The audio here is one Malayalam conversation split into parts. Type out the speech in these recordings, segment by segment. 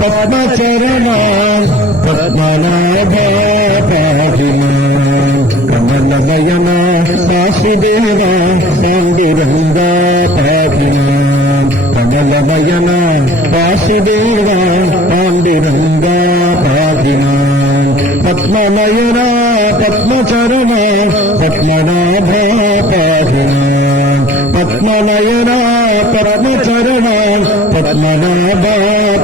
പത്മചരണാൻ പത്മനാഭ പാഹിമാൻ കമലനയന വാസുദേവ പാണ്ഡുരംഗ പാഹിമാൻ കമലനയന വാസുദേവ പാണ്ഡുരംഗ പാഹിമാൻ പത്മനയന പത്മചരണ പത്മനാഭ പാഹിമാൻ പത്മനയന പത്മചരണ പത്മനാഭ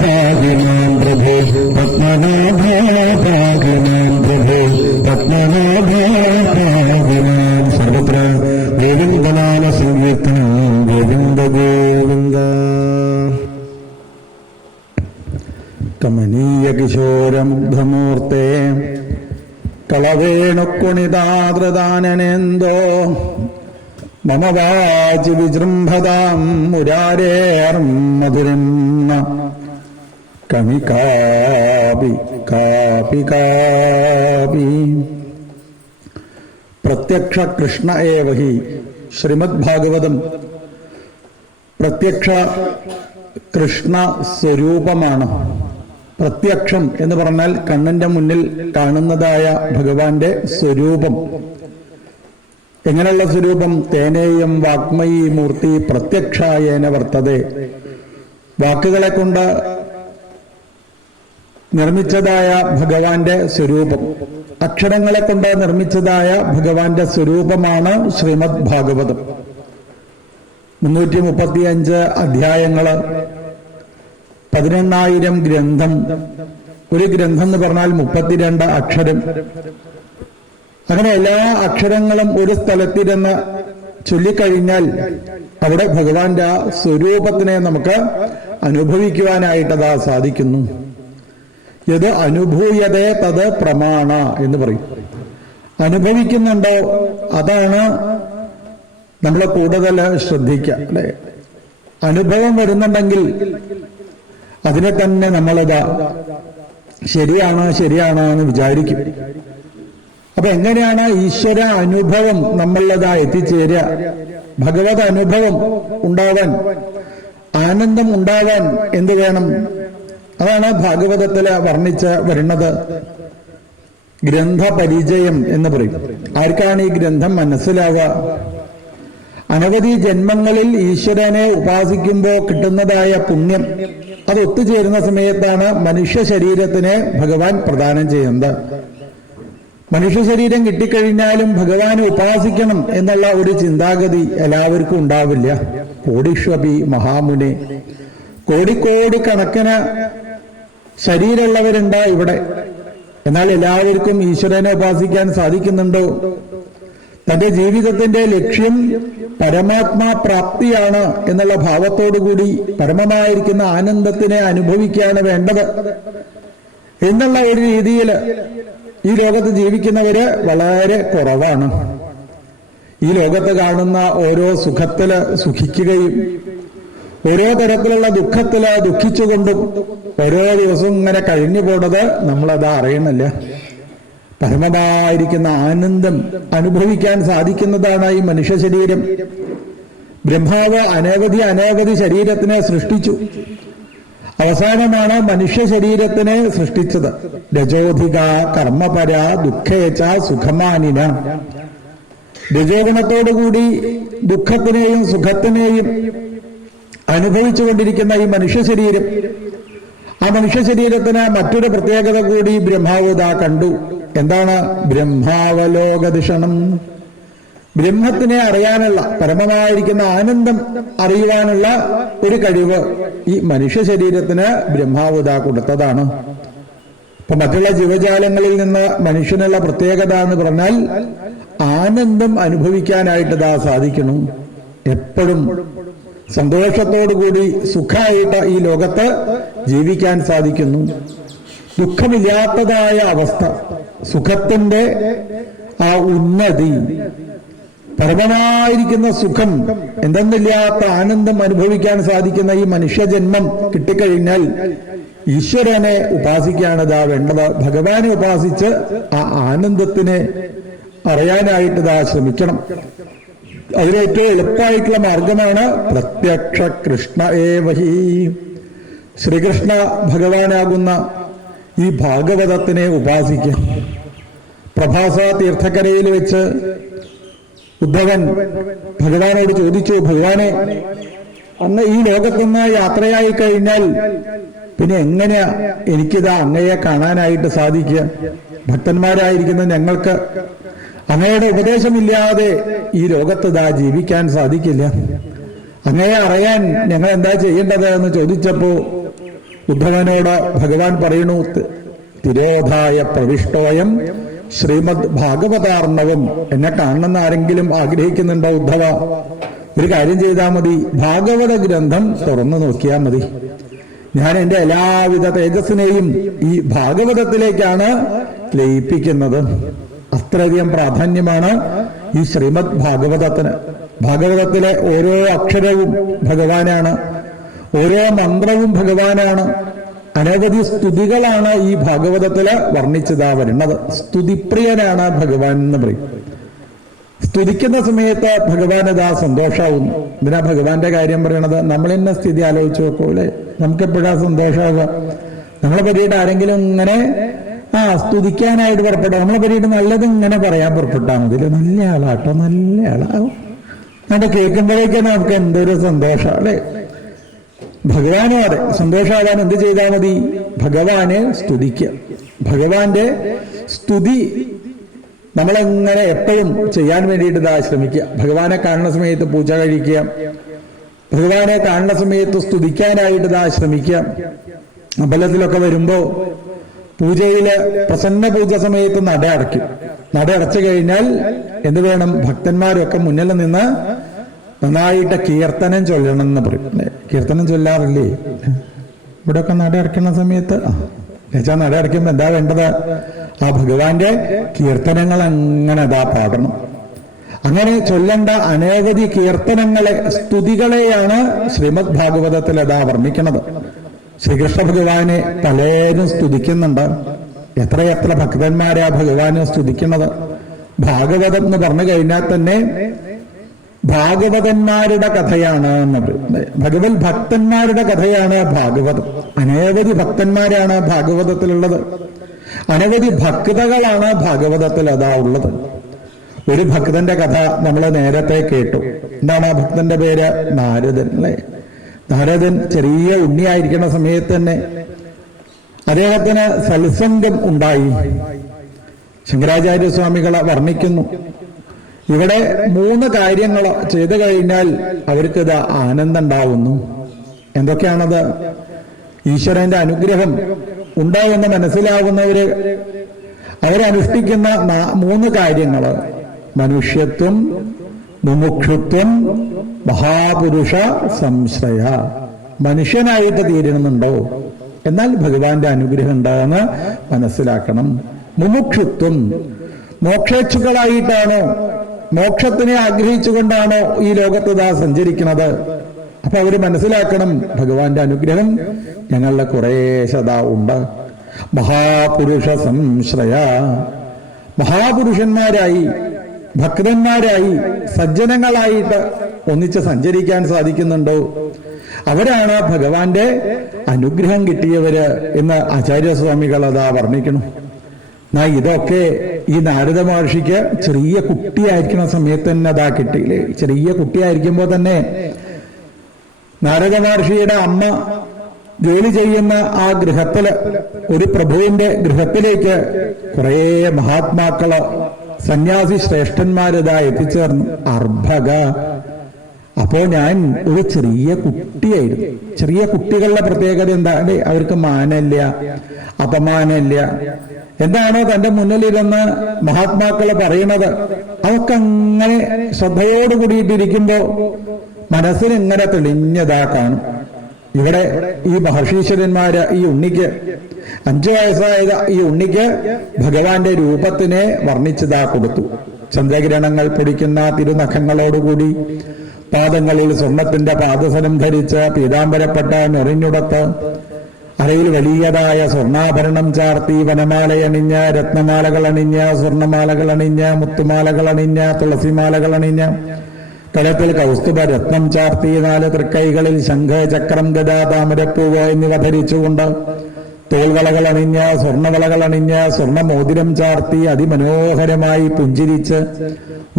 പാഹിമാൻ പ്രഭു പത്മനാഭ പാഹിമാൻ പ്രഭു പത്മനാഭ പാഹിമാൻ സർവത്ര ഗോവിന്ദനാമ സങ്കീർത്തനം ഗോവിന്ദ ഗോവിന്ദ. കമനീയ കിശോരമുഗ്ധമൂർത്തേ കളവേണുക്കുണിതാതൃതാനനേന്തോ മമ വാചി വിജൃംഭതാം മുരാരേർമധുരം കമി കാപി കാപി കാപി. പ്രത്യക്ഷ കൃഷ്ണ ഏവ ഹി ശ്രീമദ് ഭാഗവതം പ്രത്യക്ഷ കൃഷ്ണ സ്വരൂപമാണ്. പ്രത്യക്ഷം എന്ന് പറഞ്ഞാൽ കണ്ണിന്റെ മുന്നിൽ കാണുന്നതായ ഭഗവാന്റെ സ്വരൂപം. എങ്ങനെയുള്ള സ്വരൂപം? തേനേയം വാഗ്മയി മൂർത്തി പ്രത്യക്ഷായേന വർത്തതേ. വാക്കുകളെ കൊണ്ട് നിർമ്മിച്ചതായ ഭഗവാന്റെ സ്വരൂപം, അക്ഷരങ്ങളെ കൊണ്ട് നിർമ്മിച്ചതായ ഭഗവാന്റെ സ്വരൂപമാണ് ശ്രീമദ് ഭാഗവതം. 335 അധ്യായങ്ങള്, 11,000 ഗ്രന്ഥം. ഒരു ഗ്രന്ഥം എന്ന് പറഞ്ഞാൽ 32 അക്ഷരം. അങ്ങനെ എല്ലാ അക്ഷരങ്ങളും ഒരു സ്ഥലത്തിരുന്ന് ചൊല്ലിക്കഴിഞ്ഞാൽ അവിടെ ഭഗവാന്റെ ആ സ്വരൂപത്തിനെ നമുക്ക് അനുഭവിക്കുവാനായിട്ടതാ സാധിക്കുന്നു. യത് അനുഭൂയതേ തത് പ്രമാണ എന്ന് പറയും. അനുഭവിക്കുന്നുണ്ടോ അതാണ് നമ്മൾ കൂടുതൽ ശ്രദ്ധിക്കുക, അല്ലെ? അനുഭവം വരുന്നുണ്ടെങ്കിൽ അതിനെ തന്നെ നമ്മളിതാ ശരിയാണ് ശരിയാണ് എന്ന് വിചാരിക്കും. അപ്പൊ എങ്ങനെയാണ് ഈശ്വര അനുഭവം നമ്മളിതാ എത്തിച്ചേരുക? ഭഗവത് അനുഭവം ഉണ്ടാവാൻ, ആനന്ദം ഉണ്ടാവാൻ എന്ത് വേണം? അതാണ് ഭാഗവതത്തില് വർണ്ണിച്ച് വരുന്നത്. ഗ്രന്ഥപരിചയം എന്ന് പറയും. ആർക്കാണ് ഈ ഗ്രന്ഥം മനസ്സിലാവുക? അനവധി ജന്മങ്ങളിൽ ഈശ്വരനെ ഉപാസിക്കുമ്പോൾ കിട്ടുന്നതായ പുണ്യം അത് ഒത്തുചേരുന്ന സമയത്താണ് മനുഷ്യ ശരീരത്തിനെ ഭഗവാൻ പ്രദാനം ചെയ്യുന്നത്. മനുഷ്യ ശരീരം കിട്ടിക്കഴിഞ്ഞാലും ഭഗവാനെ ഉപാസിക്കണം എന്നുള്ള ഒരു ചിന്താഗതി എല്ലാവർക്കും ഉണ്ടാവില്ല. കോടിഷ്വപി മഹാമുനെ, കോടിക്കോടി കണക്കിന് ശരീരമുള്ളവരുണ്ട് ഇവിടെ. എന്നാൽ എല്ലാവർക്കും ഈശ്വരനെ ഉപാസിക്കാൻ സാധിക്കുന്നുണ്ടോ? തന്റെ ജീവിതത്തിന്റെ ലക്ഷ്യം പരമാത്മാ പ്രാപ്തിയാണ് എന്നുള്ള ഭാവത്തോടുകൂടി പരമമായിരിക്കുന്ന ആനന്ദത്തിനെ അനുഭവിക്കുകയാണ് വേണ്ടത് എന്നുള്ള ഒരു രീതിയിൽ ഈ ലോകത്ത് ജീവിക്കുന്നവര് വളരെ കുറവാണ്. ഈ ലോകത്ത് കാണുന്ന ഓരോ സുഖത്തില് സുഖിക്കുകയും ഓരോ തരത്തിലുള്ള ദുഃഖത്തില് ദുഃഖിച്ചുകൊണ്ടും ഓരോ ദിവസവും ഇങ്ങനെ കഴിഞ്ഞു പോണത് നമ്മളത് അറിയണില്ല. പരമമായിരിക്കുന്ന ആനന്ദം അനുഭവിക്കാൻ സാധിക്കുന്നതാണ് ഈ മനുഷ്യ ശരീരം. ബ്രഹ്മാവ് അനവധി ശരീരത്തിനെ സൃഷ്ടിച്ചു. അവസാനമാണ് മനുഷ്യ ശരീരത്തിനെ സൃഷ്ടിച്ചത്. രജോധിക കർമ്മപര ദുഃഖേച്ച സുഖമാനിന. രജോഗുണത്തോടുകൂടി ദുഃഖത്തിനെയും സുഖത്തിനെയും അനുഭവിച്ചുകൊണ്ടിരിക്കുന്ന ഈ മനുഷ്യ ശരീരം, ആ മനുഷ്യ ശരീരത്തിന് മറ്റൊരു പ്രത്യേകത കൂടി ബ്രഹ്മാവ് കണ്ടു. എന്താണ്? ബ്രഹ്മാവലോകദിഷണം. ബ്രഹ്മത്തിനെ അറിയാനുള്ള, പരമമായിരിക്കുന്ന ആനന്ദം അറിയുവാനുള്ള ഒരു കഴിവ് ഈ മനുഷ്യ ശരീരത്തിന് ബ്രഹ്മാവ് കൊടുത്തതാണ്. ഇപ്പൊ മറ്റുള്ള ജീവജാലങ്ങളിൽ നിന്ന് മനുഷ്യനുള്ള പ്രത്യേകത എന്ന് പറഞ്ഞാൽ ആനന്ദം അനുഭവിക്കാനായിട്ട് സാധിക്കണം. എപ്പോഴും സന്തോഷത്തോടുകൂടി സുഖമായിട്ട് ഈ ലോകത്ത് ജീവിക്കാൻ സാധിക്കുന്നു. ദുഃഖമില്ലാത്തതായ അവസ്ഥ, സുഖത്തിന്റെ ആ ഉന്നതി, പരമമായിരിക്കുന്ന സുഖം, എന്തെന്നില്ലാത്ത ആനന്ദം അനുഭവിക്കാൻ സാധിക്കുന്ന ഈ മനുഷ്യജന്മം കിട്ടിക്കഴിഞ്ഞാൽ ഈശ്വരനെ ഉപാസിക്കുകയാണ് വേണ്ടത്. ഭഗവാനെ ഉപാസിച്ച് ആ ആനന്ദത്തിനെ അറിയാനായിട്ട് ശ്രമിക്കണം. അതിലേറ്റവും എളുപ്പമായിട്ടുള്ള മാർഗമാണ് പ്രത്യക്ഷ കൃഷ്ണ ഏവഹി. ശ്രീകൃഷ്ണ ഭഗവാനാകുന്ന ഈ ഭാഗവതത്തിനെ ഉപാസിക്കാം. പ്രഭാസ തീർത്ഥക്കരയിൽ വെച്ച് ഉദ്ധവൻ ഭഗവാനോട് ചോദിച്ചു, ഭഗവാനെ, അന്ന് ഈ ലോകത്തുനിന്ന് യാത്രയായി കഴിഞ്ഞാൽ പിന്നെ എങ്ങനെയാ എനിക്കിതാ അങ്ങയെ കാണാനായിട്ട് സാധിക്കുക? ഭക്തന്മാരായിരിക്കുന്ന ഞങ്ങൾക്ക് അങ്ങയുടെ ഉപദേശമില്ലാതെ ഈ ലോകത്ത് ഇതാ ജീവിക്കാൻ സാധിക്കില്ല. അങ്ങയെ അറിയാൻ ഞങ്ങൾ എന്താ ചെയ്യേണ്ടത് എന്ന് ചോദിച്ചപ്പോ ഉദ്ധവനോട് ഭഗവാൻ പറയണു, തിരോധായ പ്രവിഷ്ടോയം ശ്രീമദ് ഭാഗവതാർണവം. എന്നെ കാണണമെന്ന് ആരെങ്കിലും ആഗ്രഹിക്കുന്നുണ്ടോ ഉദ്ധവ? ഒരു കാര്യം ചെയ്താൽ മതി, ഭാഗവത ഗ്രന്ഥം തുറന്നു നോക്കിയാൽ മതി. ഞാൻ എൻ്റെ എല്ലാവിധ തേജസ്സിനെയും ഈ ഭാഗവതത്തിലേക്കാണ് ലയിപ്പിക്കുന്നത്. അത്രയധികം പ്രാധാന്യമാണ് ഈ ശ്രീമദ് ഭാഗവതത്തിന്. ഭാഗവതത്തിലെ ഓരോ അക്ഷരവും ഭഗവാനാണ്, ഓരോ മന്ത്രവും ഭഗവാനാണ്. അനവധി സ്തുതികളാണ് ഈ ഭാഗവതത്തില് വർണ്ണിച്ചതാ വരുന്നത്. സ്തുതിപ്രിയനാണ് ഭഗവാൻ എന്ന് പറയും. സ്തുതിക്കുന്ന സമയത്ത് ഭഗവാൻ ഇതാ സന്തോഷാവുന്നു. ഇതിനാ ഭഗവാന്റെ കാര്യം പറയണത്. നമ്മളെന്നെ സ്ഥിതി ആലോചിച്ച് നോക്കൂലെ, നമുക്കെപ്പോഴാ സന്തോഷമാവുക? നമ്മളെ പറ്റിയിട്ട് ആരെങ്കിലും ഇങ്ങനെ സ്തുതിക്കാനായിട്ട് പുറപ്പെട്ടു, നമ്മളെ പറ്റിയിട്ട് നല്ലത് ഇങ്ങനെ പറയാൻ പുറപ്പെട്ടാൽ മതി. നല്ല ആളാട്ടോ, നല്ല ആളാവും. നമ്മുടെ കേൾക്കുമ്പോഴേക്കാണ് നമുക്ക് എന്തൊരു സന്തോഷം അല്ലെ. ഭഗവാനും അതെ, സന്തോഷമാകാൻ എന്ത് ചെയ്താൽ മതി? ഭഗവാനെ സ്തുതിക്കുക. ഭഗവാന്റെ സ്തുതി നമ്മളെങ്ങനെ എപ്പോഴും ചെയ്യാൻ വേണ്ടിയിട്ട് ഇതാ ശ്രമിക്കുക. ഭഗവാനെ കാണുന്ന സമയത്ത് പൂജ കഴിക്കുക, ഭഗവാനെ കാണുന്ന സമയത്ത് സ്തുതിക്കാനായിട്ട് ഇതാ ശ്രമിക്കുക. അമ്പലത്തിലൊക്കെ വരുമ്പോ പൂജയില് പ്രസന്ന പൂജ സമയത്ത് നട അടയ്ക്കും. നട അടച്ചു കഴിഞ്ഞാൽ എന്ത് വേണം? ഭക്തന്മാരൊക്കെ മുന്നിൽ നിന്ന് നന്നായിട്ട് കീർത്തനം ചൊല്ലണം എന്ന് പറയും. കീർത്തനം ചൊല്ലാറില്ലേ ഇവിടെയൊക്കെ നട അടയ്ക്കുന്ന സമയത്ത്? എന്നുവെച്ചാൽ നട അടയ്ക്കുമ്പോ എന്താ വേണ്ടത്? ആ ഭഗവാന്റെ കീർത്തനങ്ങൾ അങ്ങനെ അതാ പാടണം. അങ്ങനെ ചൊല്ലേണ്ട അനവധി കീർത്തനങ്ങളെ, സ്തുതികളെയാണ് ശ്രീമദ് ഭാഗവതത്തിൽ അതാ വർണ്ണിക്കുന്നത്. ശ്രീകൃഷ്ണ ഭഗവാനെ പലരും സ്തുതിക്കുന്നുണ്ട്. എത്രയെത്ര ഭക്തന്മാരാ ഭഗവാനെ സ്തുതിക്കുന്നത്. ഭാഗവതം എന്ന് പറഞ്ഞു കഴിഞ്ഞാൽ തന്നെ ഭാഗവതന്മാരുടെ കഥയാണ് എന്ന് പറയുന്നത്. ഭഗവത് ഭക്തന്മാരുടെ കഥയാണ് ഭാഗവതം. അനവധി ഭക്തന്മാരാണ് ഭാഗവതത്തിലുള്ളത്. അനവധി ഭക്തകളാണ് ഭാഗവതത്തിൽ അതാ ഉള്ളത്. ഒരു ഭക്തന്റെ കഥ നമ്മൾ നേരത്തെ കേട്ടു. എന്താണ് ആ ഭക്തന്റെ പേര്? നാരദൻ അല്ലെ. നാരദൻ ചെറിയ ഉണ്ണിയായിരിക്കുന്ന സമയത്ത് തന്നെ അദ്ദേഹത്തിന് സത്സംഗം ഉണ്ടായി. ശങ്കരാചാര്യസ്വാമികളെ വർണ്ണിക്കുന്നു. ഇവിടെ 3 കാര്യങ്ങൾ ചെയ്തു കഴിഞ്ഞാൽ അവർക്ക് ഇത് ആനന്ദം ഉണ്ടാവുന്നു. എന്തൊക്കെയാണത്? ഈശ്വരന്റെ അനുഗ്രഹം ഉണ്ടാവുമെന്ന് മനസ്സിലാവുന്നവര് അവരനുഷ്ഠിക്കുന്ന 3 കാര്യങ്ങള്: മനുഷ്യത്വം, മുമുക്ഷുത്വം, മഹാപുരുഷ സംശ്രയ. മനുഷ്യനായിട്ട് തീരുന്നുണ്ടോ? എന്നാൽ ഭഗവാന്റെ അനുഗ്രഹം ഉണ്ടാകുന്ന മനസ്സിലാക്കണം. മുമുക്ഷുത്വം, മോക്ഷേച്ഛുക്കളായിട്ടാണോ, മോക്ഷത്തിനെ ആഗ്രഹിച്ചുകൊണ്ടാണോ ഈ ലോകത്ത് ഇതാ സഞ്ചരിക്കുന്നത്? അപ്പൊ അവര് മനസ്സിലാക്കണം, ഭഗവാന്റെ അനുഗ്രഹം ഞങ്ങളുടെ കുറേശതാ ഉണ്ട്. മഹാപുരുഷ സംശ്രയ. മഹാപുരുഷന്മാരായി, ഭക്തന്മാരായി, സജ്ജനങ്ങളായിട്ട് ഒന്നിച്ച് സഞ്ചരിക്കാൻ സാധിക്കുന്നുണ്ടോ? അവരാണ് ഭഗവാന്റെ അനുഗ്രഹം കിട്ടിയവര് എന്ന് ആചാര്യസ്വാമികൾ അതാ വർണ്ണിക്കണം. ഇതൊക്കെ ഈ നാരദ മഹർഷിക്ക് ചെറിയ കുട്ടിയായിരിക്കുന്ന സമയത്ത് തന്നെ അതാ കിട്ടിയില്ലേ. ചെറിയ കുട്ടിയായിരിക്കുമ്പോ തന്നെ നാരദ മഹർഷിയുടെ അമ്മ ജോലി ചെയ്യുന്ന ആ ഗൃഹത്തില്, ഒരു പ്രഭുവിന്റെ ഗൃഹത്തിലേക്ക് കുറെ മഹാത്മാക്കള്, സന്യാസി ശ്രേഷ്ഠന്മാരിതാ എത്തിച്ചേർന്നു. അർഭക. അപ്പോ ഞാൻ ഒരു ചെറിയ കുട്ടിയായിരുന്നു. ചെറിയ കുട്ടികളുടെ പ്രത്യേകത എന്താണ്? അവർക്ക് മാനമില്ല, അപമാനമില്ല. എന്താണോ തന്റെ മുന്നിലിരുന്ന് മഹാത്മാക്കള് പറയുന്നത് അതൊക്കെ അങ്ങനെ ശ്രദ്ധയോട് കൂടിയിട്ടിരിക്കുമ്പോ മനസ്സിന് ഇങ്ങനെ തെളിഞ്ഞതാ കാണും. ഇവിടെ ഈ മഹർഷീശ്വരന്മാര് ഈ ഉണ്ണിക്ക് 5 വയസ്സായ ഈ ഉണ്ണിക്ക് ഭഗവാന്റെ രൂപത്തിനെ വർണ്ണിച്ചതാ കൊടുത്തു. ചന്ദ്രകിരണങ്ങൾ പൊടിക്കുന്ന തിരുനഖങ്ങളോടുകൂടി, പാദങ്ങളിൽ സ്വർണത്തിന്റെ പാദസരം ധരിച്ച്, പീതാംബരപ്പെട്ട നെറിഞ്ഞുടത്ത്, അരയിൽ വലിയതായ സ്വർണ്ണാഭരണം ചാർത്തി, വനമാലയണിഞ്ഞ്, രത്നമാലകൾ അണിഞ്ഞ്, സ്വർണമാലകൾ അണിഞ്ഞ്, മുത്തുമാലകൾ അണിഞ്ഞ്, തുളസിമാലകൾ അണിഞ്ഞ്, കലത്തിൽ കൗസ്തുഭ രത്നം ചാർത്തി 4 തൃക്കൈകളിൽ ശംഖ്, ചക്രം, ഗദാ, താമരപ്പൂവ് എന്നിവ ധരിച്ചുകൊണ്ട് തോൾവളകൾ അണിഞ്ഞ് സ്വർണ്ണവളകൾ അണിഞ്ഞ് സ്വർണ്ണമോതിരം ചാർത്തി അതിമനോഹരമായി പുഞ്ചിരിച്ച്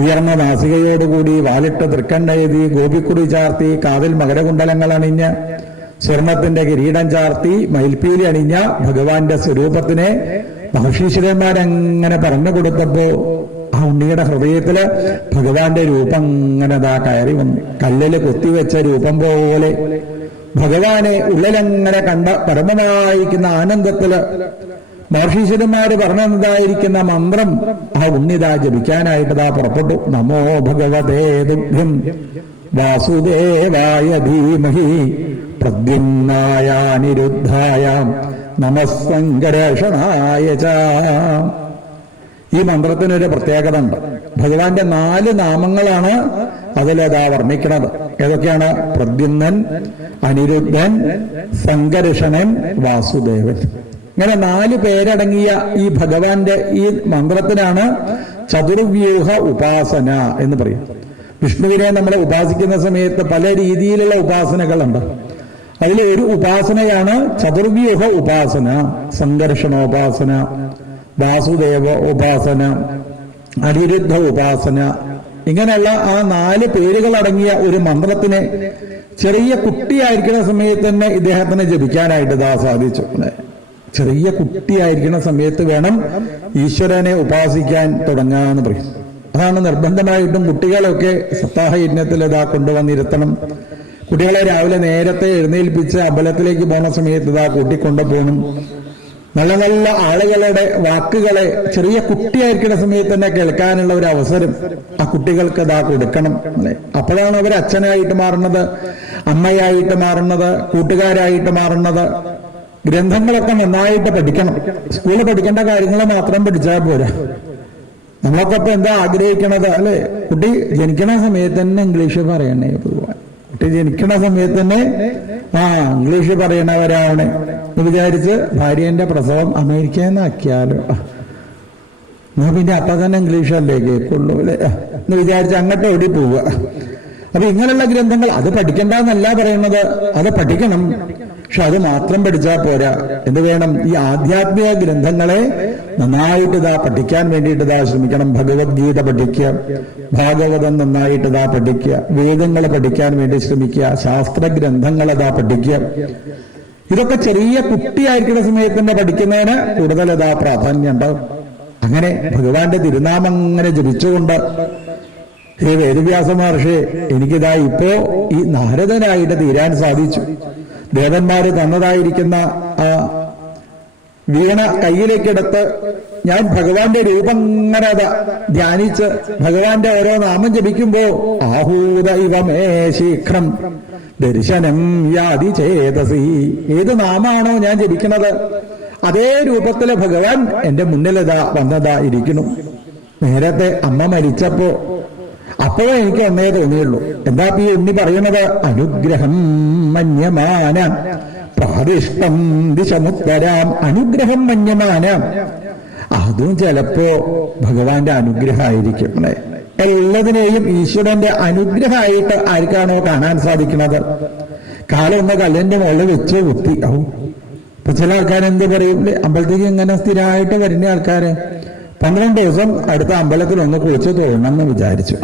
ഉയർന്ന നാസികയോടുകൂടി വാലിട്ട് തൃക്കണ്ണെഴുതി ഗോപിക്കുറി ചാർത്തി കാതിൽ മകരകുണ്ടലങ്ങൾ അണിഞ്ഞ് സ്വർണത്തിന്റെ കിരീടം ചാർത്തി മയിൽപ്പീലി അണിഞ്ഞ ഭഗവാന്റെ സ്വരൂപത്തിനെ മഹർഷീശ്വരന്മാരങ്ങനെ പറഞ്ഞു കൊടുത്തപ്പോ ആ ഉണ്ണിയുടെ ഹൃദയത്തില് ഭഗവാന്റെ രൂപം അങ്ങനെ കയറി വന്നു. കല്ലില് കൊത്തിവെച്ച രൂപം പോലെ ഭഗവാനെ ഉള്ളിലങ്ങനെ കണ്ട പരമമായിരിക്കുന്ന ആനന്ദത്തില് മഹർഷീശ്വരന്മാര് പറഞ്ഞതായിരിക്കുന്ന മന്ത്രം ആ ഉണ്ണിതാ ജപിക്കാനായിട്ട് പുറപ്പെട്ടു. നമോ ഭഗവതേ തുഭ്യം വാസുദേവായ ധീമഹി പ്രദ്യുമ്നായ അനിരുദ്ധായ നമസ്സംകർഷണായ ച. ഈ മന്ത്രത്തിനൊരു പ്രത്യേകത ഉണ്ട്. ഭഗവാന്റെ 4 നാമങ്ങളാണ് അതിലതാ വർണ്ണിക്കുന്നത്. ഏതൊക്കെയാണ്? പ്രദ്യുമ്നൻ, അനിരുദ്ധൻ, സംകർഷണൻ, വാസുദേവൻ. ഇങ്ങനെ 4 പേരടങ്ങിയ ഈ ഭഗവാന്റെ ഈ മന്ത്രത്തിനാണ് ചതുർവ്യൂഹ ഉപാസന എന്ന് പറയും. വിഷ്ണുവിനെ നമ്മൾ ഉപാസിക്കുന്ന സമയത്ത് പല രീതിയിലുള്ള ഉപാസനകളുണ്ട്. അതിലെ ഒരു ഉപാസനയാണ് ചതുർവ്യൂഹ ഉപാസന. സംഘർഷണോപാസന, വാസുദേവ ഉപാസന, അനിരുദ്ധ ഉപാസന. ഇങ്ങനെയുള്ള ആ 4 പേരുകളടങ്ങിയ ഒരു മന്ത്രത്തിനെ ചെറിയ കുട്ടിയായിരിക്കുന്ന സമയത്ത് തന്നെ ഇദ്ദേഹത്തിന് ജപിക്കാനായിട്ട് സാധിച്ചു. ചെറിയ കുട്ടിയായിരിക്കുന്ന സമയത്ത് വേണം ഈശ്വരനെ ഉപാസിക്കാൻ തുടങ്ങാന്ന് പറയും. അതാണ് നിർബന്ധമായിട്ടും കുട്ടികളൊക്കെ സപ്താഹ യജ്ഞത്തിൽ കൊണ്ടുവന്നിരുത്തണം. കുട്ടികളെ രാവിലെ നേരത്തെ എഴുന്നേൽപ്പിച്ച് അമ്പലത്തിലേക്ക് പോകുന്ന സമയത്ത് കൂട്ടിക്കൊണ്ടു പോകണം. നല്ല നല്ല ആളുകളുടെ വാക്കുകളെ ചെറിയ കുട്ടിയായിരിക്കുന്ന സമയത്ത് തന്നെ കേൾക്കാനുള്ള ഒരു അവസരം ആ കുട്ടികൾക്ക് കൊടുക്കണം. അല്ലെ, അപ്പോഴാണ് അവർ അച്ഛനായിട്ട് മാറുന്നത്, അമ്മയായിട്ട് മാറുന്നത്, കൂട്ടുകാരായിട്ട് മാറുന്നത്. ഗ്രന്ഥങ്ങളൊക്കെ നന്നായിട്ട് പഠിക്കണം. സ്കൂളിൽ പഠിക്കേണ്ട കാര്യങ്ങൾ മാത്രം പഠിച്ചാൽ പോരാ. നമ്മളൊക്കെ ഇപ്പൊ എന്താ ആഗ്രഹിക്കണത്? അല്ലെ, കുട്ടി ജനിക്കണ സമയത്ത് തന്നെ ഇംഗ്ലീഷ് പറയണേ. കുട്ടി ജനിക്കണ സമയത്ത് തന്നെ ഇംഗ്ലീഷ് പറയണവരാണ് എന്ന് വിചാരിച്ച് ഭാര്യന്റെ പ്രസവം അമേരിക്കയിൽ നിന്നാക്കിയാലോ, എന്നാ പിന്നെ അപ്പൊ തന്നെ ഇംഗ്ലീഷല്ലേ കേൾക്കുള്ളൂ അല്ലെ എന്ന് വിചാരിച്ച് അങ്ങോട്ട് ഓടി പോവുക. അപ്പൊ ഇങ്ങനെയുള്ള ഗ്രന്ഥങ്ങൾ അത് പഠിക്കണ്ടെന്നല്ല പറയുന്നത്, അത് പഠിക്കണം. പക്ഷെ അത് മാത്രം പഠിച്ചാൽ പോരാ. എന്ത് വേണം? ഈ ആധ്യാത്മിക ഗ്രന്ഥങ്ങളെ നന്നായിട്ട് പഠിക്കാൻ വേണ്ടിയിട്ട് ശ്രമിക്കണം. ഭഗവത്ഗീത പഠിക്കുക, ഭാഗവതം നന്നായിട്ട് പഠിക്കുക, വേദങ്ങൾ പഠിക്കാൻ വേണ്ടി ശ്രമിക്കുക, ശാസ്ത്രഗ്രന്ഥങ്ങൾ പഠിക്കുക. ഇതൊക്കെ ചെറിയ കുട്ടിയായിരിക്കുന്ന സമയത്ത് തന്നെ പഠിക്കുന്നതിന് കൂടുതൽ പ്രാധാന്യം ഉണ്ടാവും. അങ്ങനെ ഭഗവാന്റെ തിരുനാമം അങ്ങനെ ജപിച്ചുകൊണ്ട് ഹേ വേദവ്യാസ മഹർഷി, എനിക്കിതാ ഇപ്പോ ഈ നാരദനായിട്ട് തീരാൻ സാധിച്ചു. ദേവന്മാര് തന്നതായിരിക്കുന്ന ആ വീണ കയ്യിലേക്കെടുത്ത് ഞാൻ ഭഗവാന്റെ രൂപം ഇങ്ങനെ ധ്യാനിച്ച് ഭഗവാന്റെ ഓരോ നാമം ജപിക്കുമ്പോ ആഹൂത ഇവമേ ശീഘ്രം ദർശനം യാതി ചേതസി. ഏത് നാമാണോ ഞാൻ ജപിക്കുന്നത് അതേ രൂപത്തില് ഭഗവാൻ എന്റെ മുന്നിലതാ വന്നതാ ഇരിക്കുന്നു. നേരത്തെ അമ്മ മരിച്ചപ്പോ അപ്പോഴേ എനിക്ക് ഒന്നേ തോന്നിയുള്ളൂ. എന്താ ഈ ഉണ്ണി പറയുന്നത്? അനുഗ്രഹം മന്യമാന പ്രാദിഷ്ടം ദിശമുത്തരാം. അനുഗ്രഹം മന്യമാന, അതും ചിലപ്പോ ഭഗവാന്റെ അനുഗ്രഹമായിരിക്കും. എല്ലാത്തിനെയും ഈശ്വരന്റെ അനുഗ്രഹമായിട്ട് ആർക്കാണോ കാണാൻ സാധിക്കുന്നത്? കാലം ഒന്ന് കല്ലിന്റെ മുകളിൽ വെച്ച് കുത്തി. ഇപ്പൊ ചില ആൾക്കാരെന്ത് പറയും? അമ്പലത്തേക്ക് ഇങ്ങനെ സ്ഥിരമായിട്ട് വരുന്ന ആൾക്കാര് 12 ദിവസം അടുത്ത അമ്പലത്തിൽ ഒന്ന് കുളിച്ച് തോന്നണമെന്ന് വിചാരിച്ചു.